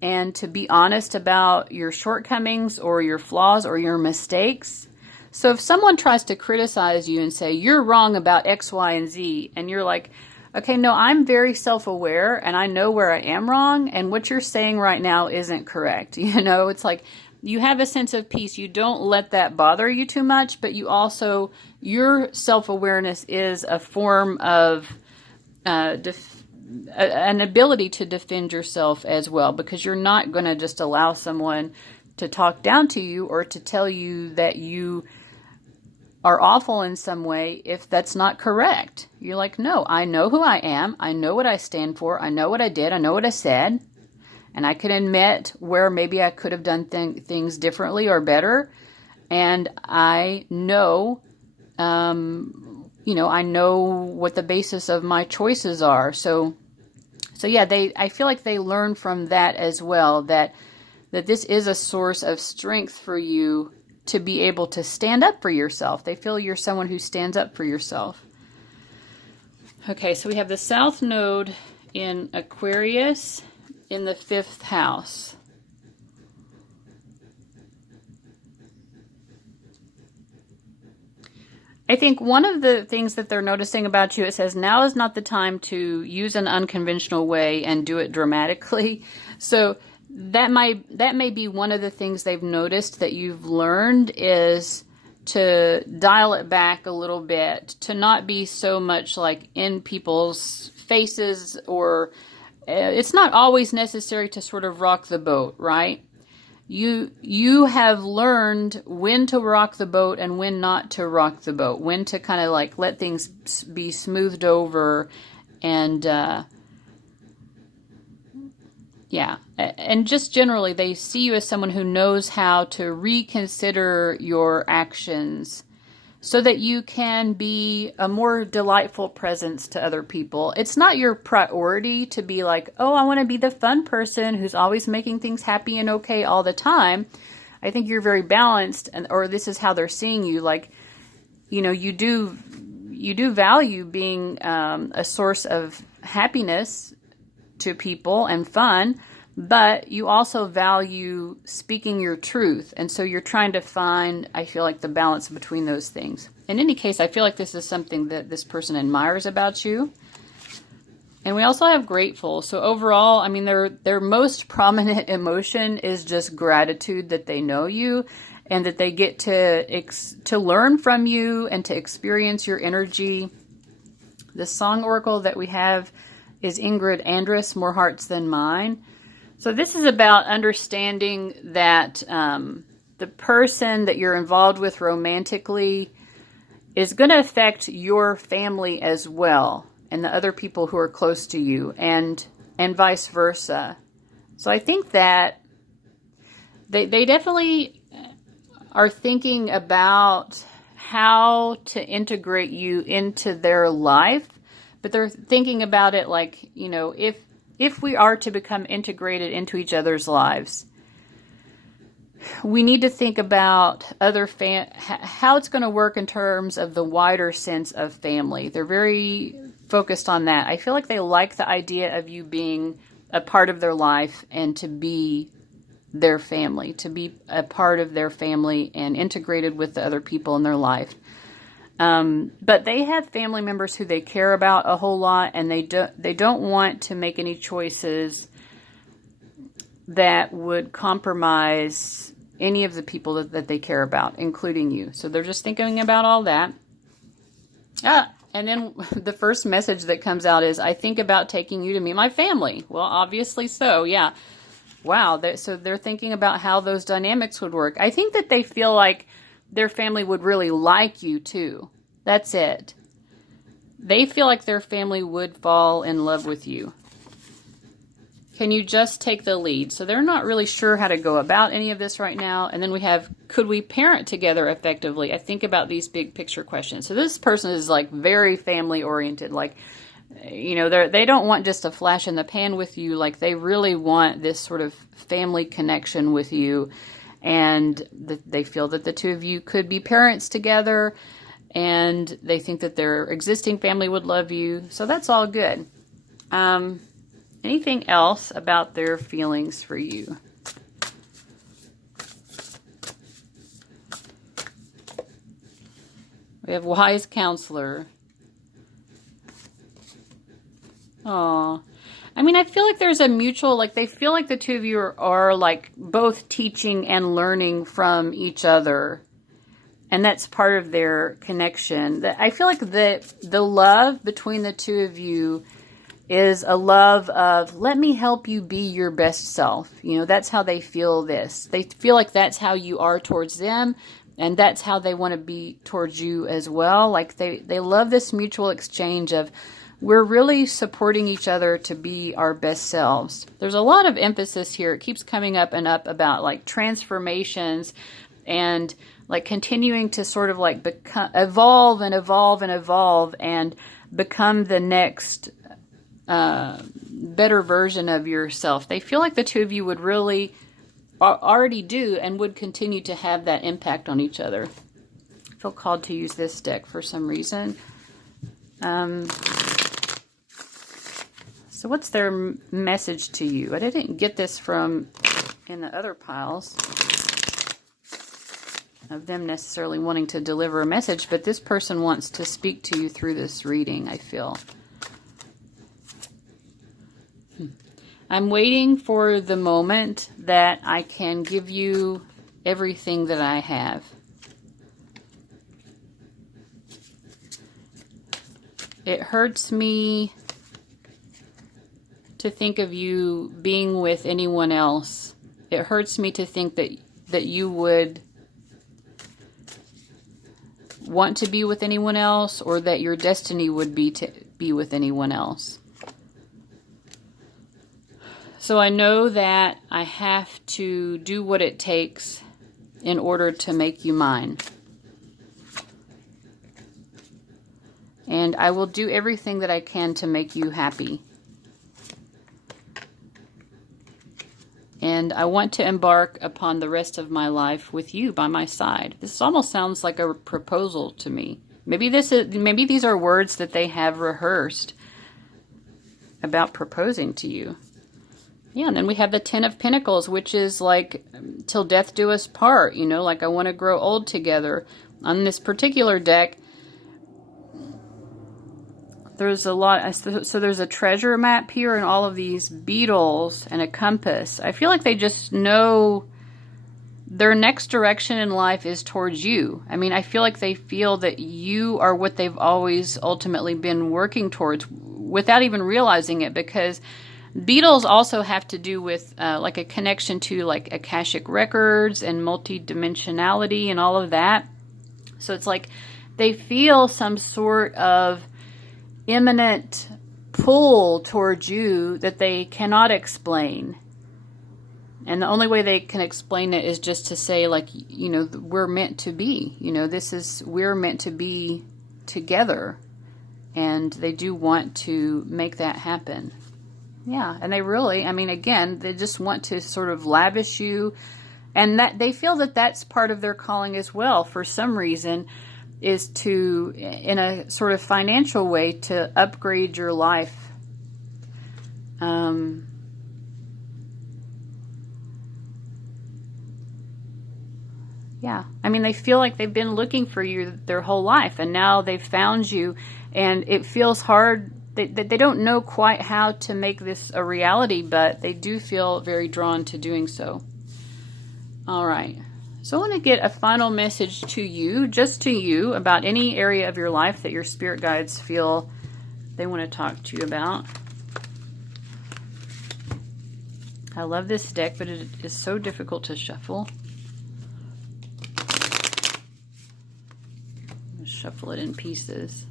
and to be honest about your shortcomings or your flaws or your mistakes. So if someone tries to criticize you and say, you're wrong about X, Y, and Z, and you're like, okay, no, I'm very self-aware and I know where I am wrong, and what you're saying right now isn't correct. You know, it's like you have a sense of peace. You don't let that bother you too much, but you also, your self-awareness is a form of an ability to defend yourself as well, because you're not going to just allow someone to talk down to you or to tell you that you are awful in some way if that's not correct. You're like, no, I know who I am. I know what I stand for. I know what I did. I know what I said. And I can admit where maybe I could have done things differently or better. And I know, I know what the basis of my choices are. So yeah, I feel like they learn from that as well, that this is a source of strength for you to be able to stand up for yourself. They feel you're someone who stands up for yourself. Okay, so we have the South Node in Aquarius in the 5th house. I think one of the things that they're noticing about you, it says, now is not the time to use an unconventional way and do it dramatically. So that may be one of the things they've noticed that you've learned, is to dial it back a little bit, to not be so much like in people's faces or it's not always necessary to sort of rock the boat, right? You have learned when to rock the boat and when not to rock the boat, when to kind of like let things be smoothed over, and yeah, and just generally they see you as someone who knows how to reconsider your actions so that you can be a more delightful presence to other people. It's not your priority to be like, oh, I want to be the fun person who's always making things happy and okay all the time. I think you're very balanced, or this is how they're seeing you. Like, you know, you do value being a source of happiness to people and fun, but you also value speaking your truth. And so you're trying to find, I feel like, the balance between those things. In any case, I feel like this is something that this person admires about you. And we also have grateful. So overall, I mean, their most prominent emotion is just gratitude that they know you and that they get to learn from you and to experience your energy. The song oracle that we have is Ingrid Andress, More Hearts Than Mine. So this is about understanding that the person that you're involved with romantically is going to affect your family as well, and the other people who are close to you, and vice versa. So I think that they definitely are thinking about how to integrate you into their life, but they're thinking about it like, you know, if we are to become integrated into each other's lives, we need to think about how it's going to work in terms of the wider sense of family. They're very focused on that. I feel like they like the idea of you being a part of their life and to be their family, to be a part of their family and integrated with the other people in their life. But they have family members who they care about a whole lot, and they don't want to make any choices that would compromise any of the people that they care about, including you. So they're just thinking about all that. And then the first message that comes out is, I think about taking you to meet my family. Well, obviously so, yeah. Wow, so they're thinking about how those dynamics would work. I think that they feel like their family would really like you too. That's it. They feel like their family would fall in love with you. Can you just take the lead? So they're not really sure how to go about any of this right now. And then we have, could we parent together effectively? I think about these big picture questions. So this person is like very family oriented. Like, you know, they don't want just a flash in the pan with you. Like, they really want this sort of family connection with you. And they feel that the two of you could be parents together, and they think that their existing family would love you. So that's all good. Anything else about their feelings for you? We have wise counselor. Oh, I mean, I feel like there's a mutual, like they feel like the two of you are like both teaching and learning from each other. And that's part of their connection. I feel like the love between the two of you is a love of, let me help you be your best self. You know, that's how they feel this. They feel like that's how you are towards them, and that's how they want to be towards you as well. Like they love this mutual exchange of, we're really supporting each other to be our best selves. There's a lot of emphasis here. It keeps coming up and up about like transformations and like continuing to sort of like evolve and become the next better version of yourself. They feel like the two of you would really already do and would continue to have that impact on each other. I feel called to use this deck for some reason. So what's their message to you? I didn't get this from in the other piles of them necessarily wanting to deliver a message, but this person wants to speak to you through this reading, I feel. I'm waiting for the moment that I can give you everything that I have. It hurts me to think of you being with anyone else. It hurts me to think that you would want to be with anyone else, or that your destiny would be to be with anyone else. So I know that I have to do what it takes in order to make you mine. And I will do everything that I can to make you happy. And I want to embark upon the rest of my life with you by my side. This almost sounds like a proposal to me. Maybe these are words that they have rehearsed about proposing to you. Yeah, and then we have the Ten of Pentacles, which is like till death do us part, you know, like I want to grow old together. On this particular deck, there's a lot, so there's a treasure map here and all of these beetles and a compass. I feel like they just know their next direction in life is towards you. I mean, I feel like they feel that you are what they've always ultimately been working towards without even realizing it, because beetles also have to do with like a connection to like Akashic records and multidimensionality and all of that. So it's like they feel some sort of imminent pull towards you that they cannot explain. And the only way they can explain it is just to say, like, you know, we're meant to be. You know, we're meant to be together. And they do want to make that happen. Yeah, and they really, I mean, again, they just want to sort of lavish you. And that they feel that that's part of their calling as well, for some reason, is to, in a sort of financial way, to upgrade your life. Yeah, I mean, they feel like they've been looking for you their whole life, and now they've found you, and it feels hard. They don't know quite how to make this a reality, but they do feel very drawn to doing so. All right. So I want to get a final message to you, just to you, about any area of your life that your spirit guides feel they want to talk to you about. I love this deck, but it is so difficult to shuffle. Shuffle it in pieces.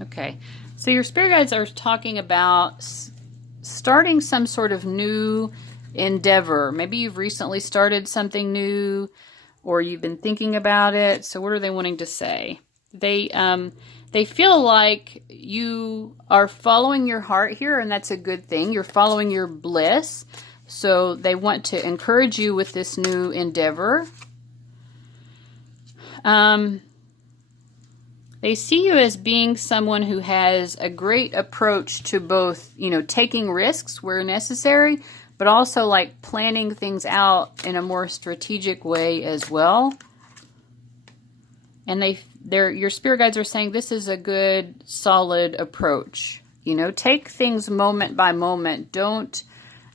Okay, so your spirit guides are talking about starting some sort of new endeavor. Maybe you've recently started something new, or you've been thinking about it. So what are they wanting to say? They feel like you are following your heart here, and that's a good thing. You're following your bliss. So they want to encourage you with this new endeavor. They see you as being someone who has a great approach to both, you know, taking risks where necessary, but also like planning things out in a more strategic way as well. And your spirit guides are saying this is a good, solid approach. You know, take things moment by moment. Don't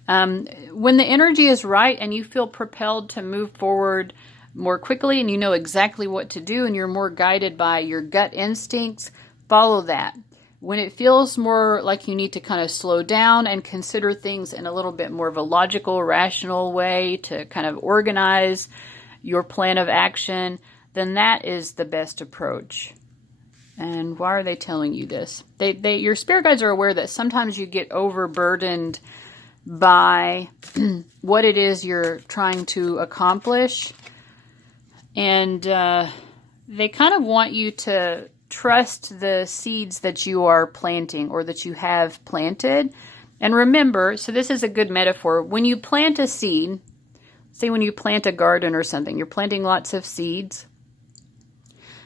when the energy is right and you feel propelled to move forward more quickly and you know exactly what to do and you're more guided by your gut instincts, follow that. When it feels more like you need to kind of slow down and consider things in a little bit more of a logical, rational way to kind of organize your plan of action, then that is the best approach. And why are they telling you this? Your spirit guides are aware that sometimes you get overburdened by what it is you're trying to accomplish. And they kind of want you to trust the seeds that you are planting or that you have planted. And remember, so this is a good metaphor. When you plant a seed, say when you plant a garden or something, you're planting lots of seeds.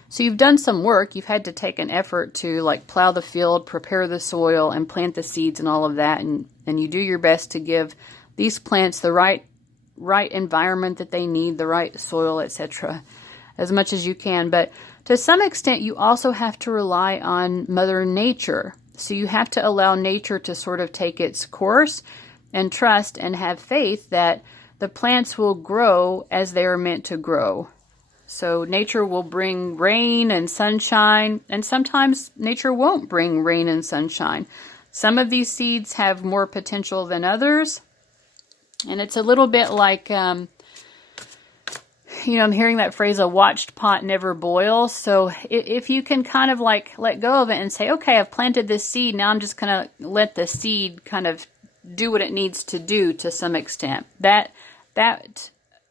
So you've done some work. You've had to take an effort to like plow the field, prepare the soil, and plant the seeds and all of that. And you do your best to give these plants the right environment that they need, the right soil, etc., as much as you can. But to some extent, you also have to rely on Mother Nature. So you have to allow nature to sort of take its course and trust and have faith that the plants will grow as they are meant to grow. So nature will bring rain and sunshine, and sometimes nature won't bring rain and sunshine. Some of these seeds have more potential than others. And it's a little bit like, I'm hearing that phrase, a watched pot never boils. So if you can kind of like let go of it and say, okay, I've planted this seed. Now I'm just going to let the seed kind of do what it needs to do to some extent. That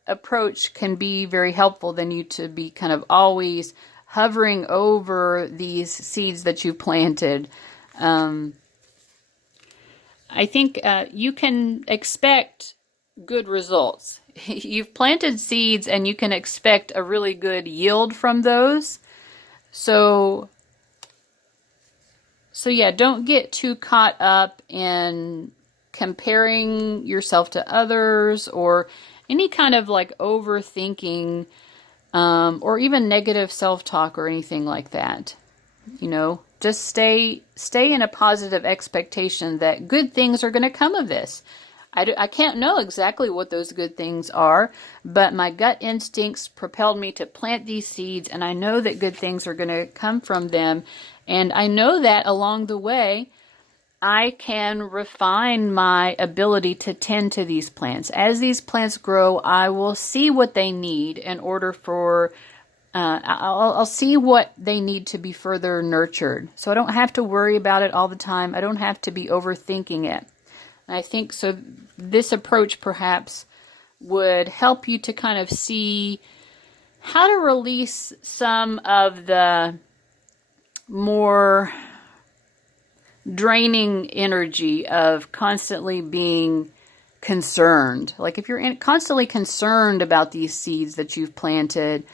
approach can be very helpful than you to be kind of always hovering over these seeds that you've planted. I think you can expect good results. You've planted seeds and you can expect a really good yield from those. So yeah, don't get too caught up in comparing yourself to others or any kind of like overthinking or even negative self-talk or anything like that. Just stay in a positive expectation that good things are going to come of this. I can't know exactly what those good things are, but my gut instincts propelled me to plant these seeds, and I know that good things are going to come from them. And I know that along the way, I can refine my ability to tend to these plants. As these plants grow, I will see what they need in order for, I'll see what they need to be further nurtured. So I don't have to worry about it all the time. I don't have to be overthinking it. And I think so this approach perhaps would help you to kind of see how to release some of the more draining energy of constantly being concerned. Like if you're constantly concerned about these seeds that you've planted,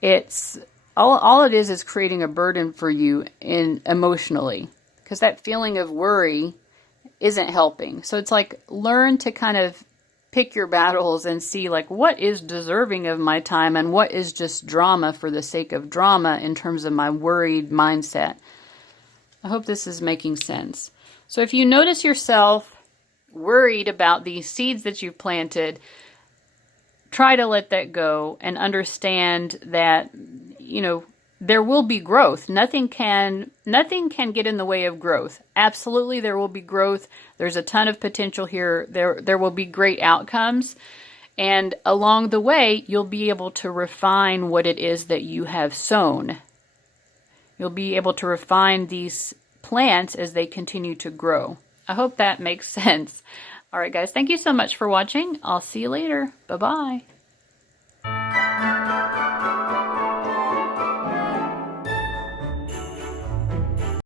it's all it is creating a burden for you emotionally, because that feeling of worry isn't helping. So it's like learn to kind of pick your battles and see like what is deserving of my time and what is just drama for the sake of drama in terms of my worried mindset. I hope this is making sense. So if you notice yourself worried about these seeds that you've planted, try to let that go and understand that, there will be growth. Nothing can get in the way of growth. Absolutely, there will be growth. There's a ton of potential here. There will be great outcomes. And along the way, you'll be able to refine what it is that you have sown. You'll be able to refine these plants as they continue to grow. I hope that makes sense. All right, guys, thank you so much for watching. I'll see you later. Bye-bye.